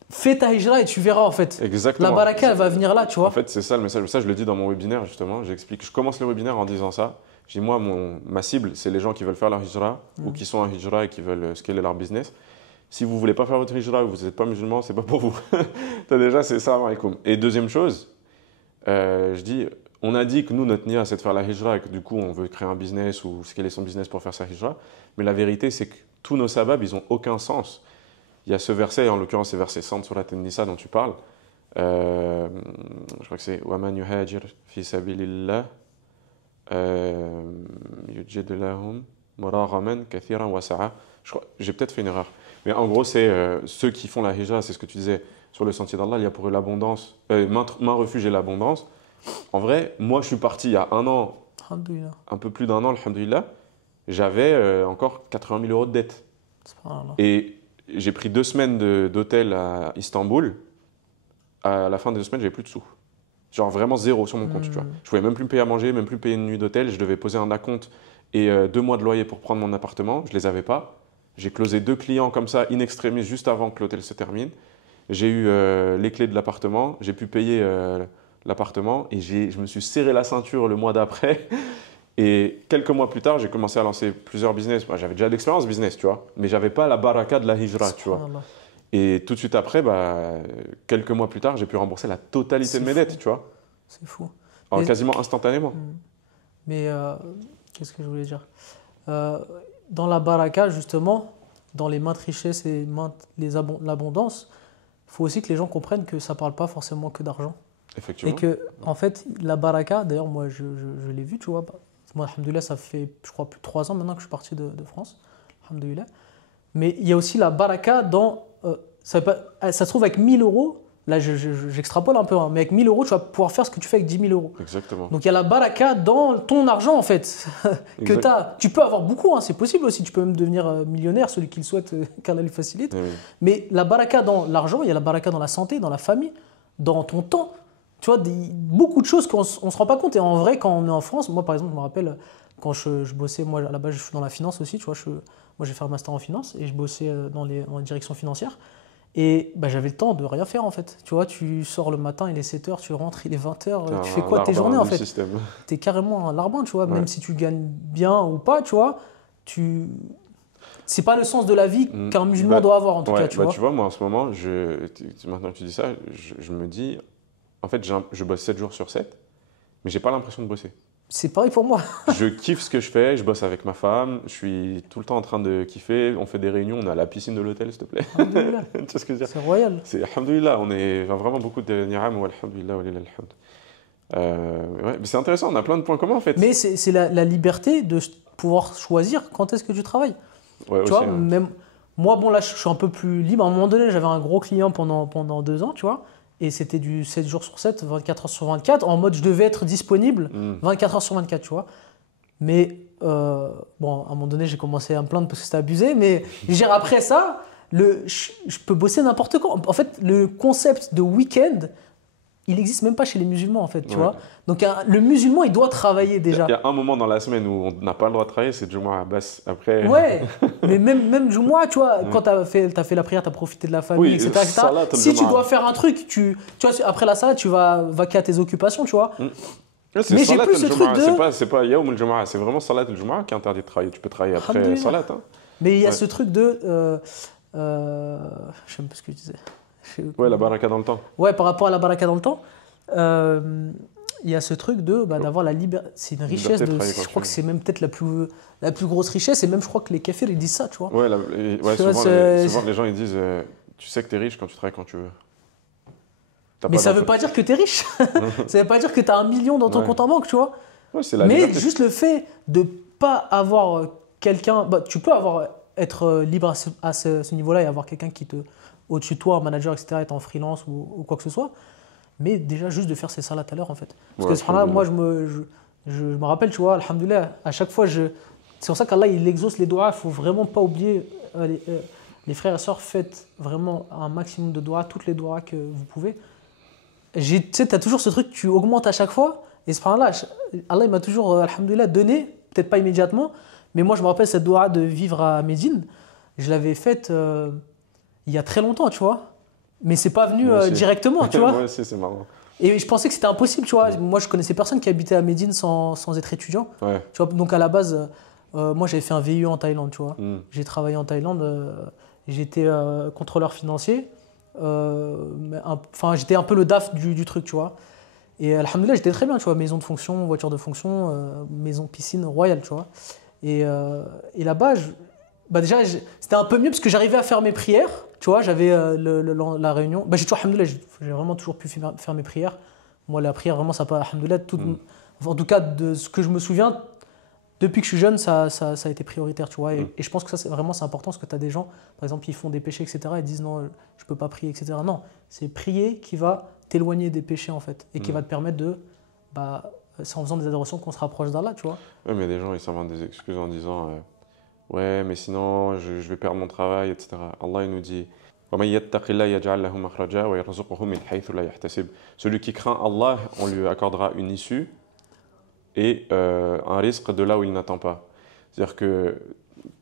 fais ta hijra et tu verras en fait. Exactement. La baraka elle va venir là, tu vois. En fait, c'est ça le message. Ça, je le dis dans mon webinaire justement. J'explique. Je commence le webinaire en disant ça. Je dis moi, ma cible, c'est les gens qui veulent faire leur hijra ou qui sont en hijra et qui veulent scaler leur business. Si vous voulez pas faire votre hijra ou vous n'êtes pas musulman, c'est pas pour vous. Déjà, c'est ça, alaikum. Et deuxième chose, je dis, on a dit que nous, notre nia, c'est de faire la hijra et que du coup, on veut créer un business ou scaler son business pour faire sa hijra. Mais la vérité, c'est que tous nos sababs, ils n'ont aucun sens. Il y a ce verset, en l'occurrence, c'est verset 100 sur la An-Nisa dont tu parles. Je crois que c'est « Waman yuhajir fi sabilillah yujid lahum muraghaman kathiran wa sa'a ». J'ai peut-être fait une erreur. Mais en gros, c'est ceux qui font la hijra, c'est ce que tu disais, sur le sentier d'Allah, il y a pour eux l'abondance, main refuge et l'abondance. En vrai, moi, je suis parti il y a un an, un peu plus d'un an, alhamdoulilah, j'avais encore 80 000 euros de dette. Et j'ai pris 2 semaines d'hôtel à Istanbul. À la fin des 2 semaines, j'avais plus de sous. Genre vraiment zéro sur mon compte, tu vois. Je pouvais même plus me payer à manger, même plus payer une nuit d'hôtel. Je devais poser un acompte et 2 mois de loyer pour prendre mon appartement. Je les avais pas. J'ai closé 2 clients comme ça, in extremis, juste avant que l'hôtel se termine. J'ai eu les clés de l'appartement. J'ai pu payer l'appartement et je me suis serré la ceinture le mois d'après. Et quelques mois plus tard, j'ai commencé à lancer plusieurs business. Moi, j'avais déjà de l'expérience business, tu vois, mais j'avais pas la baraka de la hijra, tu vois. Et tout de suite après, quelques mois plus tard, j'ai pu rembourser la totalité de mes dettes, tu vois. C'est fou. Quasiment instantanément. Mais qu'est-ce que je voulais dire dans la baraka, justement, dans les maintes richesses et l'abondance, il faut aussi que les gens comprennent que ça ne parle pas forcément que d'argent. Effectivement. Et que, en fait, la baraka, d'ailleurs, moi, je l'ai vu, tu vois. Moi, alhamdoulilah, ça fait, je crois, plus de 3 ans maintenant que je suis parti de France. Alhamdoulilah. Mais il y a aussi la baraka dans. Ça se trouve avec 1 000 euros. Là, j'extrapole un peu, hein, mais avec 1 000 euros, tu vas pouvoir faire ce que tu fais avec 10 000 euros. Exactement. Donc, il y a la baraka dans ton argent, en fait, que tu as. Tu peux avoir beaucoup, hein, c'est possible aussi. Tu peux même devenir millionnaire, celui qui le souhaite, qu'Allah lui facilite. Oui. Mais la baraka dans l'argent, il y a la baraka dans la santé, dans la famille, dans ton temps. Tu vois, beaucoup de choses qu'on ne se rend pas compte. Et en vrai, quand on est en France, moi, par exemple, je me rappelle, quand je bossais, moi, à la base, je suis dans la finance aussi, tu vois. Moi, j'ai fait un master en finance et je bossais en direction financière. Et bah, j'avais le temps de rien faire en fait. Tu vois, tu sors le matin, il est 7h, tu rentres, il est 20h, tu fais quoi de tes journées en fait? Tu es carrément un larbin, tu vois, même si tu gagnes bien ou pas, tu vois, tu... c'est pas le sens de la vie qu'un musulman doit avoir en tout cas, tu vois. Tu vois, moi en ce moment, maintenant que tu dis ça, je me dis, en fait, je bosse 7 jours sur 7, mais j'ai pas l'impression de bosser. C'est pareil pour moi. Je kiffe ce que je fais, je bosse avec ma femme, je suis tout le temps en train de kiffer, on fait des réunions, on est à la piscine de l'hôtel, s'il te plaît. Tu vois ce que je veux dire? C'est royal. C'est alhamdoulilah, on est vraiment beaucoup de ni'am, wa alhamdoulilah, wa lillah alhamd. Ouais, mais c'est intéressant, on a plein de points communs en fait. Mais c'est la liberté de pouvoir choisir quand est-ce que tu travailles. Ouais, tu aussi, vois, même moi, bon là, je suis un peu plus libre. À un moment donné, j'avais un gros client pendant 2 ans, tu vois. Et c'était du 7 jours sur 7, 24 heures sur 24, en mode je devais être disponible 24 heures sur 24, tu vois. Mais bon, à un moment donné, j'ai commencé à me plaindre parce que c'était abusé, mais je veux dire, après ça, je peux bosser n'importe quand. En fait, le concept de week-end, il n'existe même pas chez les musulmans, en fait, tu vois. Donc, le musulman, il doit travailler déjà. Il y a un moment dans la semaine où on n'a pas le droit de travailler, c'est Jumu'ah Abbas. Après... Ouais, mais même Jumu'ah, tu vois, quand tu as fait la prière, tu as profité de la famille, etc. Salat, si tu dois faire un truc, tu vois, après la salat, tu vas vaquer à tes occupations, tu vois. Mais j'ai plus ce truc de... C'est pas Yawm al-Jumu'ah, c'est vraiment Salat al-Jumu'ah qui est interdit de travailler. Tu peux travailler après Salat. Hein. Mais il y a ce truc de... je sais même pas ce que tu disais. Ouais, la baraka dans le temps. Ouais, par rapport à la baraka dans le temps, il y a ce truc de d'avoir la liberté. C'est une richesse. Je crois que c'est même peut-être la plus grosse richesse. Et même, je crois que les kafirs, ils disent ça, tu vois. Ouais, souvent, les gens, ils disent tu sais que tu es riche quand tu travailles quand tu veux. Mais ça veut pas dire que tu es riche. Ça veut pas dire que tu as 1 million dans ton compte en banque, tu vois. Ouais, c'est la Mais liberté. juste le fait de pas avoir quelqu'un... Bah, tu peux être libre à ce niveau-là et avoir quelqu'un qui te... au-dessus de toi, un manager, etc., être en freelance ou quoi que ce soit. Mais déjà, juste de faire ces salats à l'heure, en fait. Parce que subhanallah, moi, je me rappelle, tu vois, alhamdoulilah, à chaque fois, c'est pour ça qu'Allah, il exauce les doigts. Il ne faut vraiment pas oublier, les frères et sœurs, faites vraiment un maximum de doigts, toutes les doigts que vous pouvez. Tu sais, tu as toujours ce truc, tu augmentes à chaque fois. Et subhanallah, Allah, il m'a toujours, alhamdoulilah, donné, peut-être pas immédiatement, mais moi, je me rappelle cette doua de vivre à Médine. Je l'avais faite il y a très longtemps, tu vois. Mais c'est pas venu directement, tu vois. Moi aussi, c'est marrant. Et je pensais que c'était impossible, tu vois. Moi, je connaissais personne qui habitait à Médine sans être étudiant. Ouais. Tu vois, donc à la base, moi, j'avais fait un VIE en Thaïlande, tu vois. J'ai travaillé en Thaïlande. J'étais contrôleur financier. Enfin, j'étais un peu le DAF du truc, tu vois. Et alhamdoulilah, j'étais très bien, tu vois. Maison de fonction, voiture de fonction, maison piscine royale, tu vois. Et là-bas, bah déjà, c'était un peu mieux parce que j'arrivais à faire mes prières. Tu vois, j'avais la réunion. Bah, j'ai toujours, alhamdoulilah, j'ai vraiment toujours pu faire mes prières. Moi, la prière, vraiment, ça n'a pas, alhamdoulilah, en tout cas, de ce que je me souviens, depuis que je suis jeune, ça a été prioritaire, tu vois. Et je pense que ça, c'est important parce que tu as des gens, par exemple, qui font des péchés, etc. et disent non, je ne peux pas prier, etc. Non, c'est prier qui va t'éloigner des péchés, en fait, et qui va te permettre de. Bah, c'est en faisant des adorations qu'on se rapproche d'Allah, tu vois. Oui, mais des gens, ils s'inventent des excuses en disant ouais, mais sinon, je vais perdre mon travail, etc. Allah, il nous dit celui qui craint Allah, on lui accordera une issue et un risque de là où il n'attend pas. C'est-à-dire que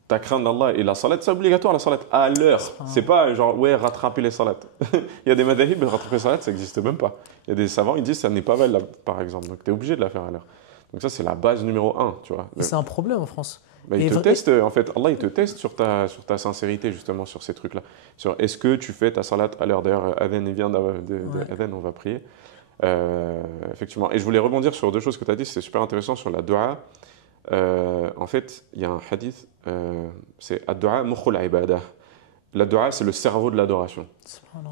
ta crainte d'Allah et la salat, c'est obligatoire, la salat à l'heure. C'est pas genre, ouais, rattraper les salats. Il y a des madhahib, rattraper les salats, ça n'existe même pas. Il y a des savants, ils disent ça n'est pas valable, par exemple. Donc tu es obligé de la faire à l'heure. Donc ça, c'est la base numéro 1, tu vois. C'est un problème en France. Bah, il te teste, en fait, Allah, il te teste sur ta sincérité, justement, sur ces trucs-là. Sur est-ce que tu fais ta salat à l'heure. D'ailleurs, Adhan, il vient Adhan, on va prier. Effectivement. Et je voulais rebondir sur 2 choses que tu as dit, c'est super intéressant sur la dua. En fait, il y a un hadith, c'est ad-du'a mukhul ibada. La dua, c'est le cerveau de l'adoration.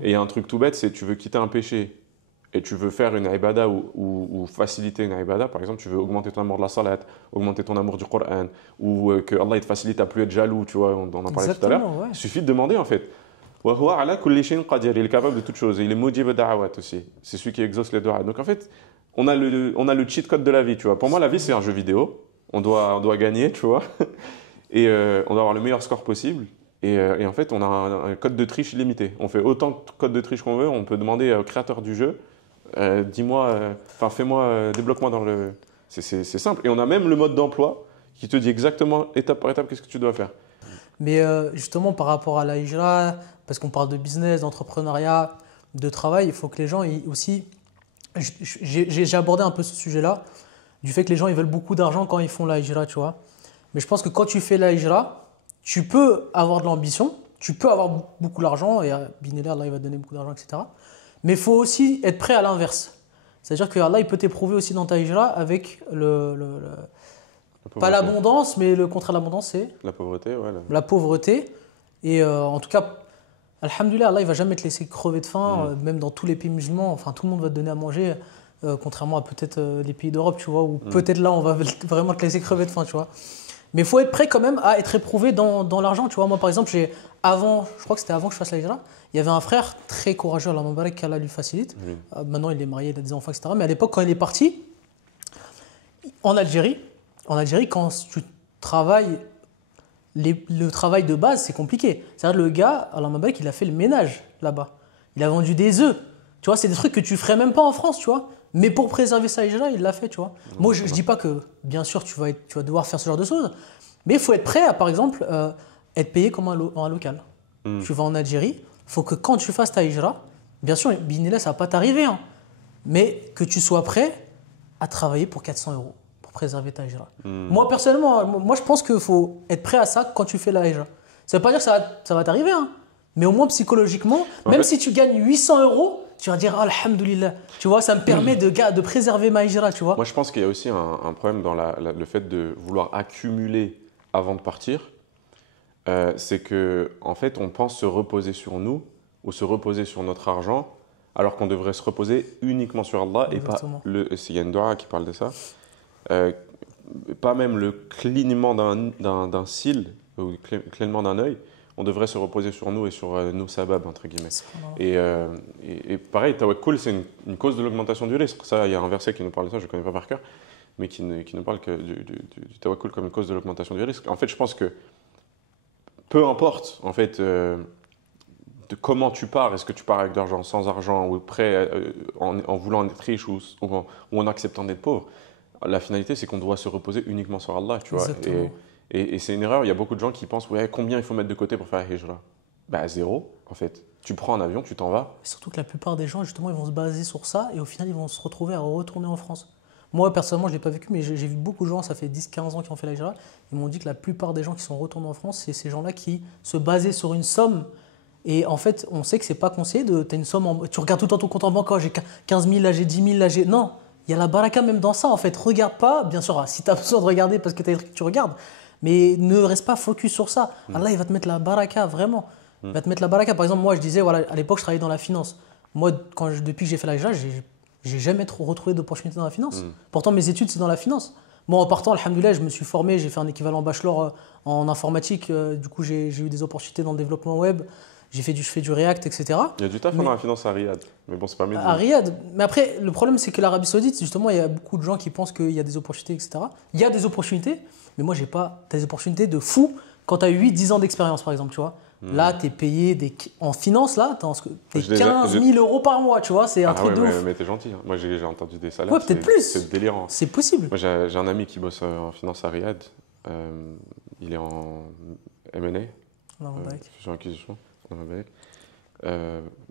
Et il y a un truc tout bête, c'est tu veux quitter un péché et tu veux faire une ibada ou faciliter une ibada. Par exemple, tu veux augmenter ton amour de la salat, augmenter ton amour du Coran, ou que Allah il te facilite à plus être jaloux, tu vois, on en parlait tout à l'heure. Ouais. Il suffit de demander en fait. Wa huwa ala kulli shay'in qadir, il est capable de toutes choses. Et il est mujib da'awat aussi. C'est celui qui exauce les du'a. Donc en fait, on a le cheat code de la vie, tu vois. Pour moi, la vie, c'est un jeu vidéo. On doit gagner, tu vois. Et on doit avoir le meilleur score possible. Et en fait, on a un code de triche illimité. On fait autant de codes de triche qu'on veut. On peut demander au créateur du jeu, débloque-moi dans le... C'est simple. Et on a même le mode d'emploi qui te dit exactement, étape par étape, qu'est-ce que tu dois faire. Mais justement, par rapport à la hijra, parce qu'on parle de business, d'entrepreneuriat, de travail, il faut que les gens aussi. J'ai abordé un peu ce sujet-là, du fait que les gens ils veulent beaucoup d'argent quand ils font la hijra, tu vois. Mais je pense que quand tu fais la hijra, tu peux avoir de l'ambition, tu peux avoir beaucoup d'argent, et Binellah, Allah il va te donner beaucoup d'argent, etc. Mais il faut aussi être prêt à l'inverse. C'est-à-dire que Allah il peut t'éprouver aussi dans ta hijra avec pas l'abondance, mais le contraire de l'abondance, c'est la pauvreté, ouais. la pauvreté. Et en tout cas, alhamdoulilah, Allah il va jamais te laisser crever de faim, même dans tous les pays musulmans. Enfin, tout le monde va te donner à manger, contrairement à peut-être les pays d'Europe, tu vois, où peut-être là on va vraiment te laisser crever de faim, tu vois. Mais il faut être prêt quand même à être éprouvé dans l'argent, tu vois. Moi, par exemple, je crois que c'était avant que je fasse la hijra, il y avait un frère très courageux, Allah Mubarak, qu'Allah lui facilite. Maintenant, il est marié, il a des enfants, etc. Mais à l'époque, quand il est parti, en Algérie, quand tu travailles, le travail de base, c'est compliqué. C'est-à-dire le gars, Allah Mubarak, il a fait le ménage là-bas. Il a vendu des œufs. Tu vois, c'est des trucs que tu ferais même pas en France, tu vois. Mais pour préserver sa hijra, il l'a fait, tu vois. Moi, je dis pas que, bien sûr, tu vas devoir faire ce genre de choses, mais il faut être prêt à, par exemple, être payé comme un local. Tu vas en Algérie, il faut que quand tu fasses ta hijra, bien sûr, Binellah, ça va pas t'arriver, hein, mais que tu sois prêt à travailler pour 400 € pour préserver ta hijra. Moi, personnellement, je pense qu'il faut être prêt à ça quand tu fais la hijra. Ça veut pas dire que ça va t'arriver, hein, mais au moins psychologiquement, même si tu gagnes 800 €, tu vas dire « Alhamdoulilah ». Tu vois, ça me permet de préserver ma hijra, tu vois. Moi, je pense qu'il y a aussi un problème dans le fait de vouloir accumuler avant de partir. C'est que, en fait, on pense se reposer sur nous ou se reposer sur notre argent, alors qu'on devrait se reposer uniquement sur Allah. Exactement. Et pas il y a une dua qui parle de ça. Pas même le clignement d'un cil ou le clignement d'un œil. On devrait se reposer sur nous et sur nos sabab, entre guillemets. Et pareil, tawakkul, c'est une cause de l'augmentation du risque. Ça, il y a un verset qui nous parle de ça, je ne connais pas par cœur, mais qui nous parle du tawakkul comme une cause de l'augmentation du risque. En fait, je pense que peu importe, en fait, de comment tu pars, est-ce que tu pars avec de l'argent, sans argent, ou prêt, en voulant être riche ou en acceptant d'être pauvre, la finalité, c'est qu'on doit se reposer uniquement sur Allah, tu vois. Et c'est une erreur, il y a beaucoup de gens qui pensent ouais, combien il faut mettre de côté pour faire la hijra. Bah, 0, en fait. Tu prends un avion, tu t'en vas. Surtout que la plupart des gens, justement, ils vont se baser sur ça et au final, ils vont se retrouver à retourner en France. Moi, personnellement, je ne l'ai pas vécu, mais j'ai vu beaucoup de gens, ça fait 10-15 ans qui ont fait la hijra. Ils m'ont dit que la plupart des gens qui sont retournés en France, c'est ces gens-là qui se basaient sur une somme. Et en fait, on sait que ce n'est pas conseillé de. Tu as une somme, tu regardes tout le temps ton compte en banque, oh, j'ai 15 000, là j'ai 10 000, là j'ai. Non, il y a la baraka même dans ça, en fait. Regarde pas, bien sûr, si tu as besoin de regarder parce que tu as des trucs que tu regardes. Mais ne reste pas focus sur ça. Allah, il va te mettre la baraka, vraiment. Il va te mettre la baraka. Par exemple, moi, je disais, voilà, à l'époque, je travaillais dans la finance. Moi, depuis que j'ai fait la hijra, j'ai jamais trop retrouvé d'opportunités dans la finance. Pourtant, mes études, c'est dans la finance. Moi, en partant, alhamdoulilah, je me suis formé, j'ai fait un équivalent bachelor en informatique. Du coup, j'ai eu des opportunités dans le développement web. Je fais du React, etc. Il y a du taf dans la finance à Riyad. Mais bon, c'est pas mieux. À Riyad. Mais après, le problème, c'est que l'Arabie Saoudite, justement, il y a beaucoup de gens qui pensent qu'il y a des opportunités, etc. Il y a des opportunités, mais moi, j'ai pas des opportunités de fou quand tu as 8-10 ans d'expérience, par exemple, tu vois. Là, tu es payé en finance, là, tu es 15 000 € par mois, tu vois, c'est un truc de ouf. Mais t'es gentil. Hein. Moi, j'ai entendu des salaires. Ouais, peut-être plus. C'est délirant. C'est possible. Moi, j'ai un ami qui bosse en finance à Riyad. Il est en M&A. Fusion acquisition.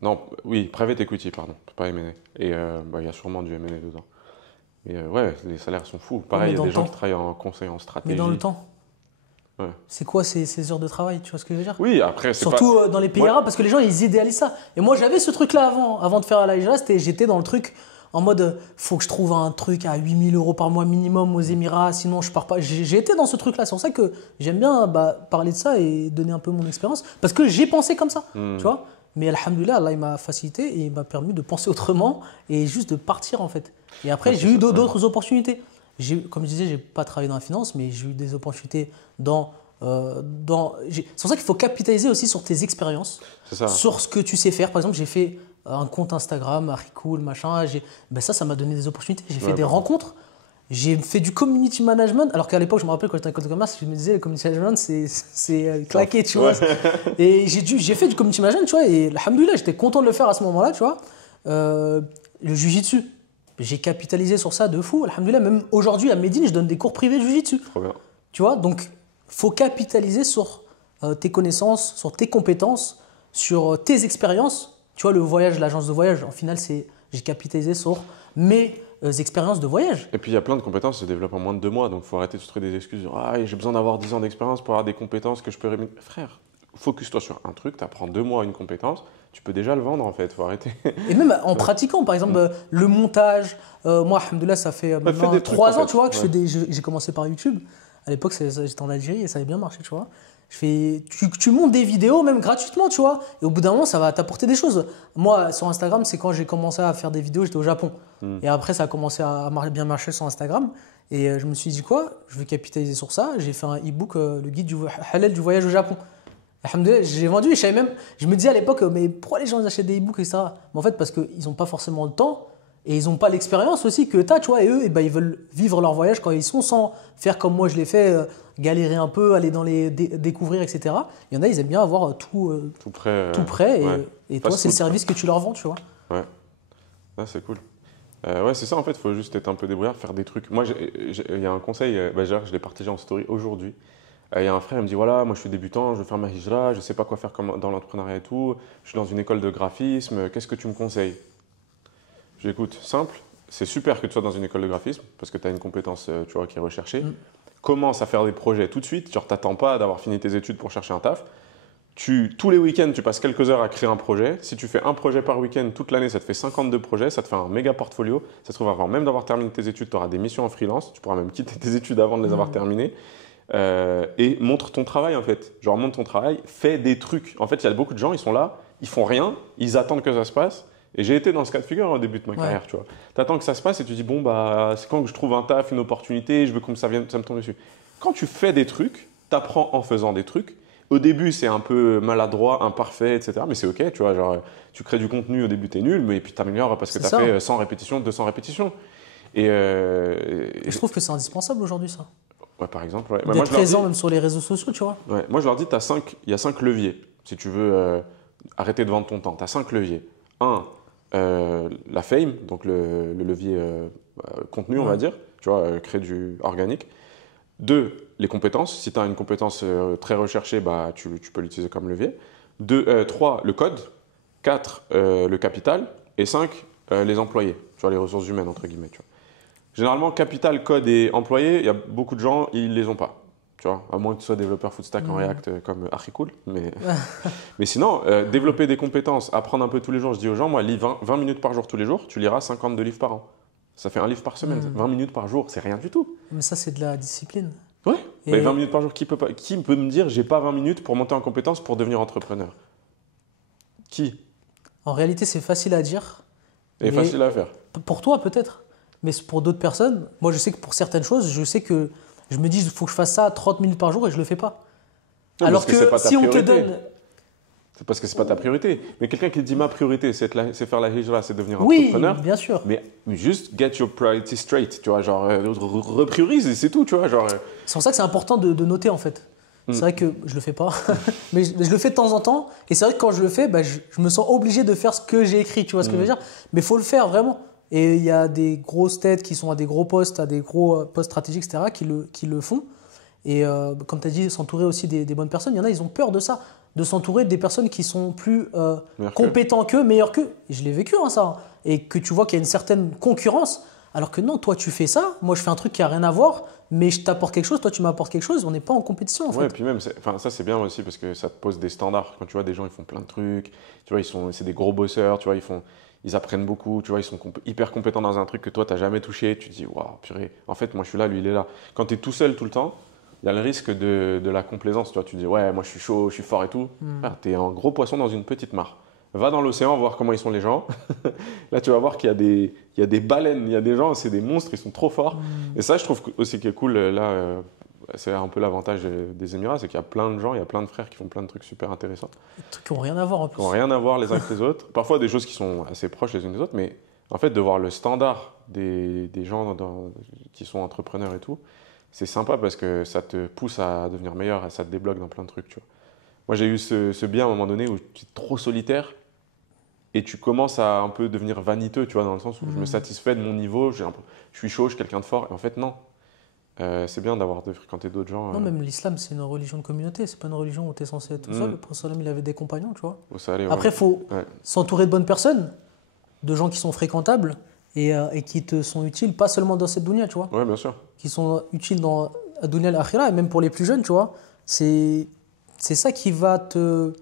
Non, oui, private equity, pardon, pas M&A. Et il y a sûrement du M&A dedans. Mais ouais, les salaires sont fous. Pareil, il y a des gens qui travaillent en conseil, en stratégie. Mais dans le temps. Ouais. C'est quoi ces heures de travail, tu vois ce que je veux dire? Oui, après, c'est surtout dans les pays arabes, parce que les gens, ils idéalisent ça. Et moi, j'avais ce truc-là avant de faire la hijra, j'étais dans le truc en mode, faut que je trouve un truc à 8 000 € par mois minimum aux Émirats, sinon je pars pas. J'ai été dans ce truc-là, c'est pour ça que j'aime bien parler de ça et donner un peu mon expérience, parce que j'ai pensé comme ça, tu vois. Mais alhamdoulilah, Allah il m'a facilité et il m'a permis de penser autrement et juste de partir en fait. Et après, j'ai eu d'autres opportunités. Comme je disais, j'ai pas travaillé dans la finance, mais j'ai eu des opportunités c'est pour ça qu'il faut capitaliser aussi sur tes expériences, sur ce que tu sais faire. Par exemple, j'ai fait un compte Instagram, Harikool, machin. Ça m'a donné des opportunités. J'ai fait des rencontres. J'ai fait du community management, alors qu'à l'époque, je me rappelle quand j'étais en école de commerce, je me disais le community management, c'est claqué, tu vois. Et j'ai fait du community management, tu vois, et alhamdoulilah, j'étais content de le faire à ce moment-là, tu vois. Le jiu-jitsu, j'ai capitalisé sur ça de fou, alhamdoulilah. Même aujourd'hui, à Médine, je donne des cours privés de jiu-jitsu. Trop bien. Tu vois, donc, faut capitaliser sur tes connaissances, sur tes compétences, sur tes expériences. Tu vois, le voyage, l'agence de voyage, en final, j'ai capitalisé sur mes expériences de voyage. Et puis il y a plein de compétences qui se développent en moins de 2 mois, donc il faut arrêter de se trouver des excuses. Ah, j'ai besoin d'avoir 10 ans d'expérience pour avoir des compétences que je peux rémunérer. Frère, focus-toi sur un truc, tu apprends 2 mois une compétence, tu peux déjà le vendre en fait, faut arrêter. Et même en pratiquant, par exemple, le montage. Moi, alhamdoulilah, ça fait maintenant fais des trucs, 3 en ans, fait. tu vois, que Ouais. j'ai commencé par YouTube. À l'époque, j'étais en Algérie et ça avait bien marché, tu vois. Tu montes des vidéos même gratuitement, tu vois. Et au bout d'un moment, ça va t'apporter des choses. Moi, sur Instagram, c'est quand j'ai commencé à faire des vidéos, j'étais au Japon. Et après, ça a commencé à bien marcher sur Instagram. Et je me suis dit quoi? Je vais capitaliser sur ça. J'ai fait un e-book, le guide halal du voyage au Japon. Alhamdoulilah, j'ai vendu et je me disais à l'époque, mais pourquoi les gens achètent des e-books, etc. Mais en fait, parce qu'ils n'ont pas forcément le temps et ils n'ont pas l'expérience aussi que tu as, tu vois. Et eux, ils veulent vivre leur voyage quand ils sont sans faire comme moi je l'ai fait, galérer un peu, aller dans les découvrir, etc. Il y en a, ils aiment bien avoir Tout prêt. tout prêt Ouais. et toi, Fast c'est le food, service que tu leur vends, tu vois. Ouais, ah, c'est cool. Ouais, c'est ça en fait, il faut juste être un peu débrouillard, faire des trucs. Moi, il y a un conseil, je l'ai partagé en story aujourd'hui. Il y a un frère, il me dit voilà, moi je suis débutant, je veux faire ma hijra, je ne sais pas quoi faire dans l'entrepreneuriat et tout, je suis dans une école de graphisme, qu'est-ce que tu me conseilles? J'écoute, simple, c'est super que tu sois dans une école de graphisme parce que tu as une compétence tu vois, qui est recherchée. Commence à faire des projets tout de suite, genre t'attends pas d'avoir fini tes études pour chercher un taf. Tous les week-ends, tu passes quelques heures à créer un projet. Si tu fais un projet par week-end toute l'année, ça te fait 52 projets, ça te fait un méga portfolio. Ça se trouve, avant même d'avoir terminé tes études, tu auras des missions en freelance. Tu pourras même quitter tes études avant de les avoir terminées. Et montre ton travail en fait. Genre montre ton travail, fais des trucs. En fait, il y a beaucoup de gens, ils sont là, ils font rien, ils attendent que ça se passe. Et j'ai été dans ce cas de figure au début de ma carrière, tu vois. Tu attends que ça se passe et tu dis bon bah c'est quand que je trouve un taf, une opportunité, je veux que ça me tombe dessus. Quand tu fais des trucs, tu apprends en faisant des trucs. Au début, c'est un peu maladroit, imparfait, etc. Mais c'est OK, tu vois. Genre, tu crées du contenu, au début, tu es nul, mais puis tu améliores parce que tu as fait 100 répétitions, 200 répétitions. Et je trouve que c'est indispensable aujourd'hui, ça. Ouais, par exemple. Ouais. D'être présent même sur les réseaux sociaux, tu vois. Ouais. Moi, je leur dis, il y a 5 leviers. Si tu veux arrêter de vendre ton temps, tu as 5 leviers. Un, la fame, donc le levier contenu, on va dire. Tu vois, créer du organique. 2, les compétences. Si tu as une compétence très recherchée, bah, tu peux l'utiliser comme levier. 3, le code. 4, le capital. Et 5, les employés. Tu vois, les ressources humaines, entre guillemets. Tu vois. Généralement, capital, code et employés, il y a beaucoup de gens, ils ne les ont pas. Tu vois, à moins que tu sois développeur full stack en React comme Archicool. Mais sinon, développer des compétences, apprendre un peu tous les jours. Je dis aux gens, moi, lis 20 minutes par jour tous les jours, tu liras 52 livres par an. Ça fait un livre par semaine. 20 minutes par jour, c'est rien du tout. Mais ça, c'est de la discipline. Ouais, mais 20 minutes par jour, qui peut me dire j'ai pas 20 minutes pour monter en compétence pour devenir entrepreneur? Qui? En réalité, c'est facile à dire. Et facile à faire. Pour toi, peut-être. Mais pour d'autres personnes, moi, je sais que pour certaines choses, je sais que je me dis il faut que je fasse ça 30 minutes par jour et je le fais pas. Non, alors que si on te donne. C'est parce que c'est pas ta priorité. Mais quelqu'un qui te dit ma priorité, c'est faire la hijra, c'est devenir entrepreneur. Oui, bien sûr. Mais juste get your priorities straight, tu vois, genre repriorise et c'est tout, tu vois, genre. C'est pour ça que c'est important de noter en fait. C'est vrai que je le fais pas, mais je le fais de temps en temps. Et c'est vrai que quand je le fais, bah, je me sens obligé de faire ce que j'ai écrit, tu vois ce que je veux dire. Mais il faut le faire vraiment. Et il y a des grosses têtes qui sont à des gros postes, à des gros postes stratégiques, etc., qui le font. Et comme tu as dit, s'entourer aussi des bonnes personnes. Il y en a, ils ont peur de ça, de s'entourer des personnes qui sont plus compétents qu'eux, meilleurs qu'eux. Et je l'ai vécu, hein, ça. Et que tu vois qu'il y a une certaine concurrence. Alors que non, toi, tu fais ça. Moi, je fais un truc qui n'a rien à voir, mais je t'apporte quelque chose. Toi, tu m'apportes quelque chose. On n'est pas en compétition, en fait. Ouais, et puis même, ça, c'est bien aussi parce que ça te pose des standards. Quand tu vois des gens, ils font plein de trucs. Tu vois, c'est des gros bosseurs. Tu vois, ils apprennent beaucoup. Tu vois, ils sont hyper compétents dans un truc que toi, tu n'as jamais touché. Tu te dis, waouh, purée. En fait, moi, je suis là, lui, il est là. Quand tu es tout seul tout le temps, il y a le risque de la complaisance. Tu vois, tu dis, ouais, moi, je suis chaud, je suis fort et tout. Tu es un gros poisson dans une petite mare. Va dans l'océan voir comment ils sont les gens. Là, tu vas voir qu'il y a des baleines, il y a des gens, c'est des monstres, ils sont trop forts. Et ça, je trouve aussi qui est cool, là, c'est un peu l'avantage des Émirats, c'est qu'il y a plein de gens, il y a plein de frères qui font plein de trucs super intéressants. Des trucs qui n'ont rien à voir en plus. Qui n'ont rien à voir les uns avec les autres. Parfois, des choses qui sont assez proches les unes des autres, mais en fait, de voir le standard des gens qui sont entrepreneurs et tout, c'est sympa parce que ça te pousse à devenir meilleur et ça te débloque dans plein de trucs, tu vois. Moi, j'ai eu ce bien à un moment donné où tu es trop solitaire et tu commences à un peu devenir vaniteux, tu vois, dans le sens où je me satisfais de mon niveau, je suis chaud, je suis quelqu'un de fort. Et en fait, non. c'est bien de fréquenter d'autres gens. Non, même l'islam, c'est une religion de communauté. C'est pas une religion où tu es censé être tout seul. Le prophète sallam, il avait des compagnons, tu vois. Où ça allait, Après, il faut ouais. s'entourer de bonnes personnes, de gens qui sont fréquentables et qui te sont utiles, pas seulement dans cette dunya, tu vois. Ouais, bien sûr. Qui sont utiles dans la dunya et l'akhira, et même pour les plus jeunes, tu vois. C'est ça qui va te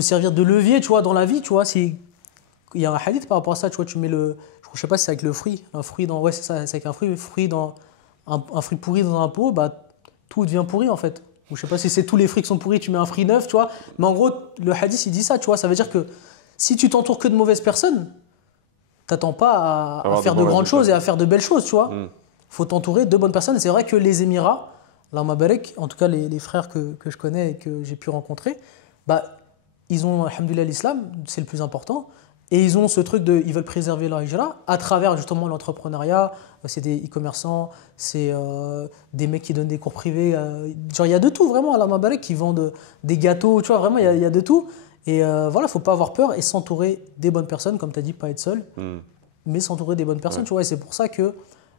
servir de levier, tu vois, dans la vie, tu vois. Il y a un hadith par rapport à ça, tu vois, tu mets je sais pas si c'est avec le fruit, un fruit dans, ouais, c'est ça, c'est avec un fruit dans, un fruit pourri dans un pot, bah, tout devient pourri, en fait. Ou je sais pas si c'est tous les fruits qui sont pourris, tu mets un fruit neuf, tu vois. Mais en gros, le hadith, il dit ça, tu vois. Ça veut dire que si tu t'entoures que de mauvaises personnes, t'attends pas à faire de grandes choses et à faire de belles choses, tu vois. Faut t'entourer de bonnes personnes. C'est vrai que les Émirats, Allahumma barak, en tout cas les frères que je connais et que j'ai pu rencontrer, bah, ils ont, alhamdoulilah, l'islam, c'est le plus important. Et ils ont ce truc ils veulent préserver leur hijra à travers justement l'entrepreneuriat. C'est des e-commerçants, c'est des mecs qui donnent des cours privés. Genre, il y a de tout, vraiment, à la Mabalek, qui vendent des gâteaux, tu vois, vraiment, il y a de tout. Et voilà, faut pas avoir peur et s'entourer des bonnes personnes, comme tu as dit, pas être seul, mais s'entourer des bonnes personnes, Ouais. tu vois. Et c'est pour ça que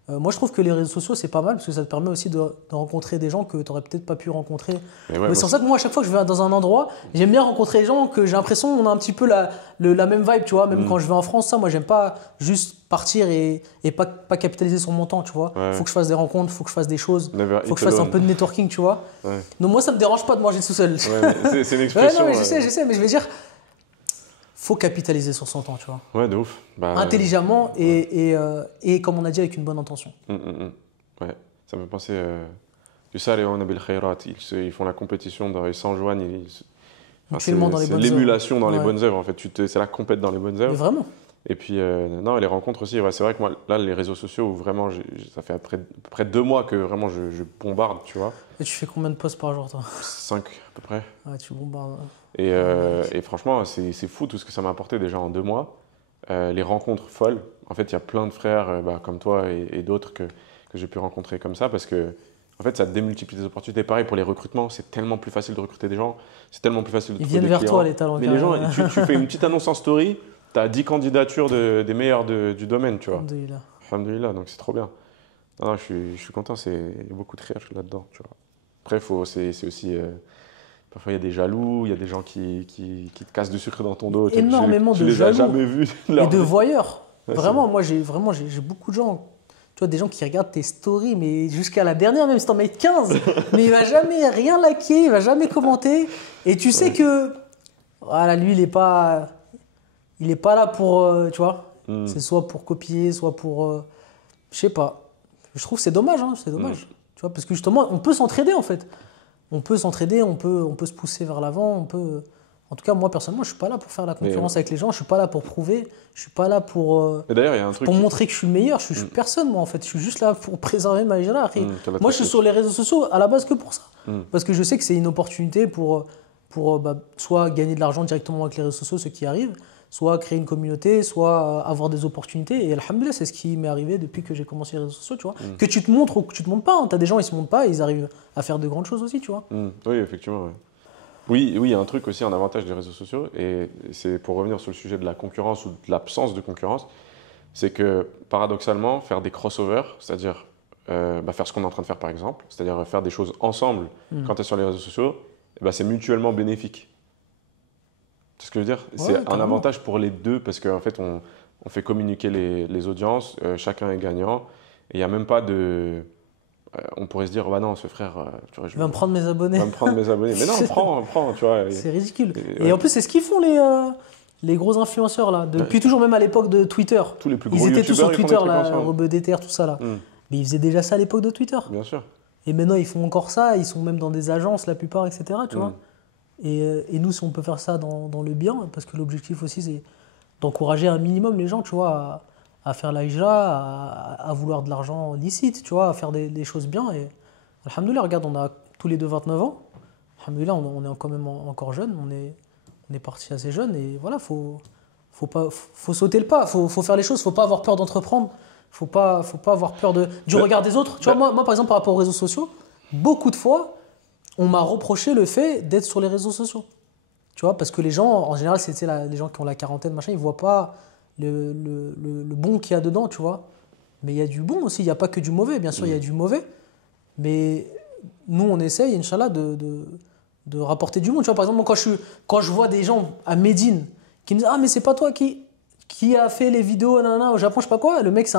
moi, je trouve que les réseaux sociaux, c'est pas mal, parce que ça te permet aussi de rencontrer des gens que tu n'aurais peut-être pas pu rencontrer. Mais ouais, Mais c'est pour ça que moi, à chaque fois que je vais dans un endroit, j'aime bien rencontrer des gens que j'ai l'impression qu'on a un petit peu la même vibe, tu vois. Même quand je vais en France, ça, moi, j'aime pas juste partir et pas capitaliser sur mon temps, tu vois. Ouais. Faut que je fasse des rencontres, faut que je fasse des choses, Never faut que eat je fasse un alone. peu de networking, tu vois. Ouais. Donc moi, ça me dérange pas de manger tout seul. Ouais, mais c'est une Ouais, expression. non, mais je sais, mais je veux dire, faut capitaliser sur son temps, tu vois. Ouais, de ouf. Bah, Intelligemment et comme on a dit, avec une bonne intention. Ouais, ça me fait penser. Yusari'una bil khairat, ils font la compétition, ils s'enjoignent. Mutuellement dans les c'est bonnes l'émulation dans les Ouais. bonnes œuvres, en fait. C'est la compète dans les bonnes Mais œuvres. vraiment. Et puis, non, les rencontres aussi. Ouais, c'est vrai que moi, là, les réseaux sociaux, où vraiment, ça fait à peu près 2 mois que vraiment je bombarde, tu vois. Et tu fais combien de posts par jour, toi? 5 à peu près. Ouais, tu bombardes. Et franchement, c'est fou tout ce que ça m'a apporté déjà en 2 mois. Les rencontres folles. En fait, il y a plein de frères comme toi et d'autres que j'ai pu rencontrer comme ça parce que en fait, ça démultiplie des opportunités. Pareil pour les recrutements, c'est tellement plus facile de recruter des gens, c'est tellement plus facile de Ils trouver viennent des vers clients. toi, les talents. Mais les gens, tu fais une petite annonce en story, tu as 10 candidatures des meilleurs du domaine, tu vois. Alhamdoulilah. Alhamdoulilah, donc c'est trop bien. Non, je suis content, il y a beaucoup de rire là-dedans, tu vois. Après, c'est aussi... parfois, il y a des jaloux, il y a des gens qui te cassent du sucre dans ton dos. Énormément tu de les as jaloux jamais vus. Et de voyeurs. Ouais, Vraiment, moi, j'ai beaucoup de gens. Tu vois, des gens qui regardent tes stories, mais jusqu'à la dernière, même si t'en mets 15, mais il va jamais rien liker, il va jamais commenter. Et tu sais que, voilà, lui, il est pas là pour, tu vois, c'est soit pour copier, soit pour, je sais pas. Je trouve que c'est dommage, hein, c'est dommage. Tu vois, parce que justement, on peut s'entraider en fait. On peut s'entraider, on peut se pousser vers l'avant, En tout cas, moi, personnellement, je suis pas là pour faire la concurrence avec les gens, je suis pas là pour prouver, je suis pas là pour... Et d'ailleurs, il y a un truc. Pour montrer que je suis le meilleur, je suis personne, moi, en fait. Je suis juste là pour préserver ma hijra. Moi, je suis sur les réseaux sociaux à la base que pour ça. Parce que je sais que c'est une opportunité pour soit gagner de l'argent directement avec les réseaux sociaux, ceux qui arrivent, soit créer une communauté, soit avoir des opportunités. Et alhamdoulilah, c'est ce qui m'est arrivé depuis que j'ai commencé les réseaux sociaux, tu vois. Que tu te montres ou que tu te montres pas. Hein. Tu as des gens, ils se montrent pas et ils arrivent à faire de grandes choses aussi, tu vois. Oui, effectivement. Ouais. Oui, il y a un truc aussi, un avantage des réseaux sociaux, et c'est pour revenir sur le sujet de la concurrence ou de l'absence de concurrence, c'est que paradoxalement, faire des crossovers, c'est-à-dire faire ce qu'on est en train de faire par exemple, c'est-à-dire faire des choses ensemble quand tu es sur les réseaux sociaux, c'est mutuellement bénéfique. C'est ce que je veux dire. Ouais, C'est un carrément. avantage pour les deux parce qu'en fait, on fait communiquer les audiences, chacun est gagnant, et il n'y a même pas de... on pourrait se dire, bah non, ce frère, tu vois, Il va me prendre mes abonnés. va me prendre mes abonnés. Mais non, prends, tu vois. C'est ridicule. Et Et en plus, c'est ce qu'ils font les gros influenceurs là. Depuis toujours, même à l'époque de Twitter. Tous les plus gros Ils étaient tous sur youtubeurs, ils font Twitter, des trucs là, ensemble. Rebeu DTR, tout ça là. Mais ils faisaient déjà ça à l'époque de Twitter. Bien sûr. Et maintenant, ils font encore ça. Ils sont même dans des agences, la plupart, etc. Tu vois. Et nous, si on peut faire ça dans le bien, parce que l'objectif aussi, c'est d'encourager un minimum les gens, tu vois, à faire la hijra, à vouloir de l'argent licite, tu vois, à faire des choses bien. Et alhamdoulilah, regarde, on a tous les deux 29 ans. Alhamdoulilah, on est quand même encore jeunes. On est parti assez jeunes. Et voilà, faut sauter le pas. Faut faire les choses. Faut pas avoir peur d'entreprendre. Faut pas avoir peur du regard des autres. Tu vois, moi, par exemple, par rapport aux réseaux sociaux, beaucoup de fois, on m'a reproché le fait d'être sur les réseaux sociaux. Tu vois, parce que les gens, en général, les gens qui ont la quarantaine, machin, ils voient pas le bon qu'il y a dedans, tu vois. Mais il y a du bon aussi, il n'y a pas que du mauvais. Bien sûr, il y a du mauvais. Mais nous, on essaye, Inch'Allah, de rapporter du monde. Tu vois, par exemple, moi, quand je vois des gens à Médine qui me disent « Ah, mais c'est pas toi qui a fait les vidéos nanana, au Japon, je sais pas quoi ». Le mec, c'est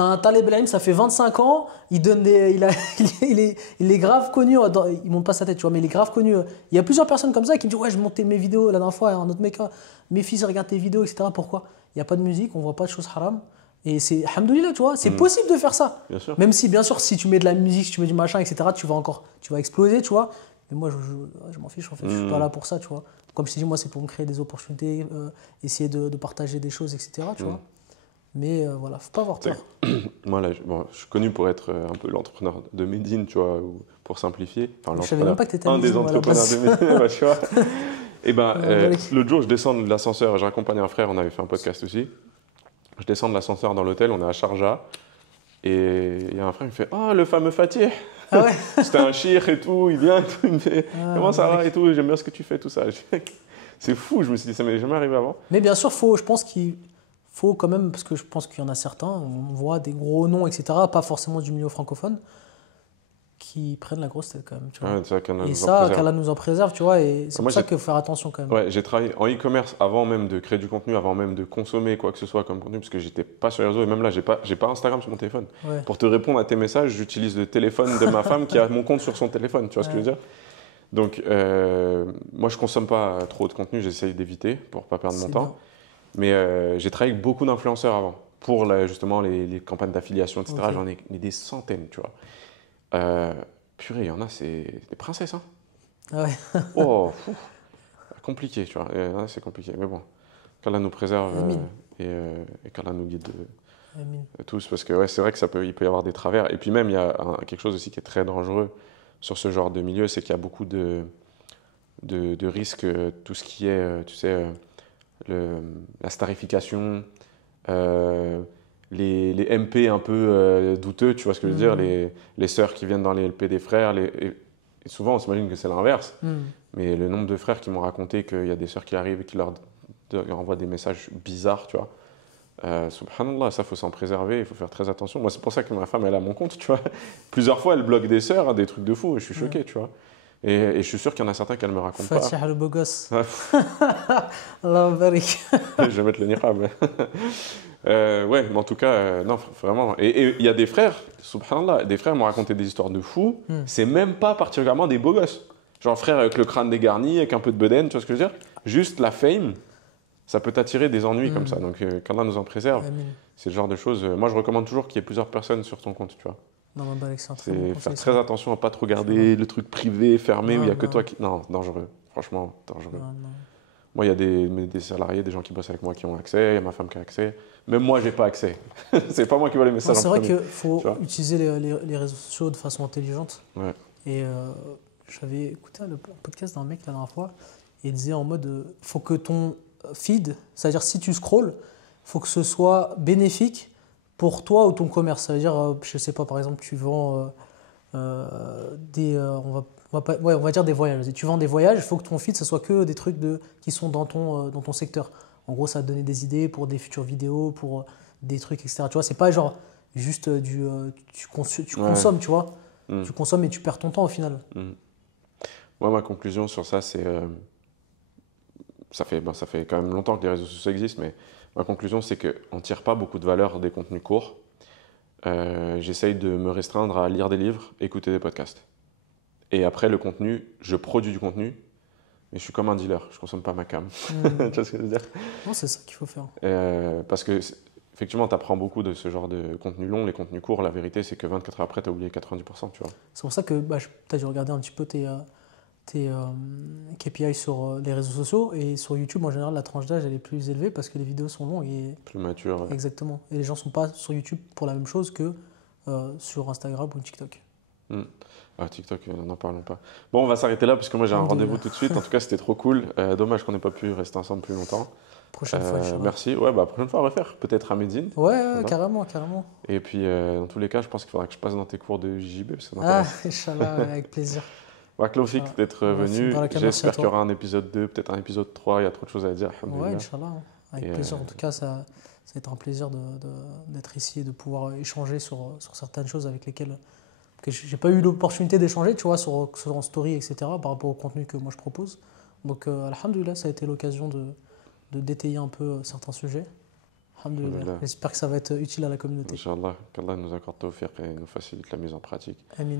un Taleb El-Ilm, ça fait 25 ans. Il est grave connu. Il monte pas sa tête, tu vois, mais il est grave connu. Il y a plusieurs personnes comme ça qui me disent « Ouais, je montais mes vidéos la dernière fois. » Un autre mec, mes fils regardent tes vidéos, etc. Pourquoi? Il n'y a pas de musique, on voit pas de choses haram. Et c'est, alhamdoulilah, tu vois, c'est possible de faire ça. Bien sûr. Même si, bien sûr, si tu mets de la musique, si tu mets du machin, etc., tu vas exploser, tu vois. Mais moi, je m'en fiche, en fait, je suis pas là pour ça, tu vois. Comme je t'ai dit, moi, c'est pour me créer des opportunités, essayer de partager des choses, etc., tu vois. Mais voilà, faut pas avoir peur. Moi, là, je suis connu pour être un peu l'entrepreneur de Médine, tu vois, ou pour simplifier. Enfin, Je savais même pas que tu étais à un des Médine, moi, à la entrepreneurs de base. Médine, ouais, tu vois. Et ben, Ouais, l'autre jour, je descends de l'ascenseur, j'ai accompagné un frère, on avait fait un podcast aussi. Je descends de l'ascenseur dans l'hôtel, on est à Sharjah. Et il y a un frère qui me fait « Oh, le fameux Fatih !» Ah ouais. C'était un shir et tout, il vient et tout, il me fait « Comment ça va et tout, j'aime bien ce que tu fais, tout ça. » C'est fou, je me suis dit, ça m'est jamais arrivé avant. Mais bien sûr, je pense qu'il faut quand même, parce que je pense qu'il y en a certains, on voit des gros noms, etc., pas forcément du milieu francophone, qui prennent la grosse tête quand même, tu vois. Ouais, c'est vrai qu'Allah Et nous en ça, préserve. qu'Allah nous en préserve, tu vois, et c'est Moi, pour ça qu'il faut faire attention quand même. Ouais, j'ai travaillé en e-commerce avant même de créer du contenu, avant même de consommer quoi que ce soit comme contenu, parce que j'étais pas sur les réseaux et même là, j'ai pas Instagram sur mon téléphone. Ouais. Pour te répondre à tes messages, j'utilise le téléphone de ma femme qui a mon compte sur son téléphone, tu vois ce que je veux dire? Donc, moi, je consomme pas trop de contenu, j'essaye d'éviter pour pas perdre mon C'est temps. bien. Mais j'ai travaillé avec beaucoup d'influenceurs avant, pour justement les campagnes d'affiliation, etc. Ok. J'en ai des centaines, tu vois. Purée, il y en a, c'est des princesses, hein. Ah ouais. Oh, fou. Compliqué, tu vois. C'est compliqué, mais bon. Qu'Allah nous préserve Amin. et qu'Allah nous guide Amin. tous, parce que ouais, c'est vrai que il peut y avoir des travers. Et puis même, il y a quelque chose aussi qui est très dangereux sur ce genre de milieu, c'est qu'il y a beaucoup de risques, tout ce qui est, tu sais, la starification, les MP un peu douteux, tu vois ce que je veux dire, les sœurs qui viennent dans les LP des frères, et souvent on s'imagine que c'est l'inverse, mais le nombre de frères qui m'ont raconté qu'il y a des sœurs qui arrivent et qui leur envoient des messages bizarres, tu vois. Subhanallah, ça faut s'en préserver, il faut faire très attention. Moi, c'est pour ça que ma femme, elle a mon compte, tu vois. Plusieurs fois, elle bloque des sœurs, hein, des trucs de fou, et je suis choqué, tu vois. Et je suis sûr qu'il y en a certains qu'elle me raconte pas. Fatiha le beau gosse. Ouais. Allah barik. Je vais mettre le niqab. Ouais, mais en tout cas, non, vraiment. Et il y a des frères, subhanallah, des frères m'ont raconté des histoires de fous. C'est même pas particulièrement des beaux gosses. Genre frère avec le crâne dégarni, avec un peu de bedaine, tu vois ce que je veux dire? Juste la fame, ça peut t'attirer des ennuis comme ça. Donc, qu'Allah nous en préserve. Amin. C'est le genre de choses. Moi, je recommande toujours qu'il y ait plusieurs personnes sur ton compte, tu vois. Non, mais barik, c'est un très C'est bon faire conseil. très ça. attention à pas trop garder le truc privé, fermé, où il n'y a que Non. toi qui. Non, dangereux. Franchement, dangereux. Non, non. Moi, il y a des salariés, des gens qui bossent avec moi qui ont accès, il y a ma femme qui a accès. Même moi, j'ai pas accès. C'est pas moi qui vois les messages. C'est en vrai premier. qu'il faut tu vois. utiliser les réseaux sociaux de façon intelligente. Ouais. Et j'avais écouté un podcast d'un mec la dernière fois, et il disait en mode faut que ton feed, c'est-à-dire si tu scrolls, faut que ce soit bénéfique pour toi ou ton commerce. Ça veut dire, je sais pas, par exemple, tu vends on va dire des voyages. Et tu vends des voyages, il faut que ton feed, ce soit que des trucs qui sont dans ton secteur. En gros, ça va te donner des idées pour des futures vidéos, pour des trucs, etc. Tu vois, c'est pas genre juste tu consommes, tu vois. Tu consommes et tu perds ton temps au final. Moi, ma conclusion sur ça, c'est. Ça fait quand même longtemps que les réseaux sociaux existent, mais ma conclusion, c'est qu'on ne tire pas beaucoup de valeur des contenus courts. J'essaye de me restreindre à lire des livres, écouter des podcasts. Et après, le contenu, je produis du contenu, mais je suis comme un dealer, je ne consomme pas ma cam. Tu vois ce que je veux dire? Non, c'est ça qu'il faut faire. Parce que, effectivement, tu apprends beaucoup de ce genre de contenu long. Les contenus courts, la vérité, c'est que 24 heures après, tu as oublié 90%, tu vois. C'est pour ça que peut-être j'ai regardé un petit peu tes KPI sur les réseaux sociaux, et sur YouTube en général la tranche d'âge elle est plus élevée parce que les vidéos sont longues et Plus mature. Ouais. exactement, et les gens sont pas sur YouTube pour la même chose que sur Instagram ou TikTok. Ah, TikTok, n'en parlons pas. Bon, on va s'arrêter là parce que moi j'ai un rendez-vous tout de suite. En tout cas, c'était trop cool. Dommage qu'on n'ait pas pu rester ensemble plus longtemps. Prochaine fois, Inch'Allah. Merci. Ouais, prochaine fois, on va refaire. Peut-être à Médine. Ouais, carrément. Et puis, dans tous les cas, je pense qu'il faudra que je passe dans tes cours de JB. Parce que Inch'Allah, avec plaisir. Klaufik d'être venu. J'espère qu'il y aura un épisode 2, peut-être un épisode 3. Il y a trop de choses à dire. Ouais, Inch'Allah. Avec plaisir. En tout cas, ça ça va être un plaisir d'être ici et de pouvoir échanger sur certaines choses avec lesquelles que j'ai pas eu l'opportunité d'échanger, tu vois, en story, etc., par rapport au contenu que moi je propose. Donc, alhamdoulilah, ça a été l'occasion de détailler un peu certains sujets. Alhamdoulilah. Alhamdoulilah. J'espère que ça va être utile à la communauté. Inch'Allah, qu'Allah nous accorde tawfiq et nous facilite la mise en pratique. Amin.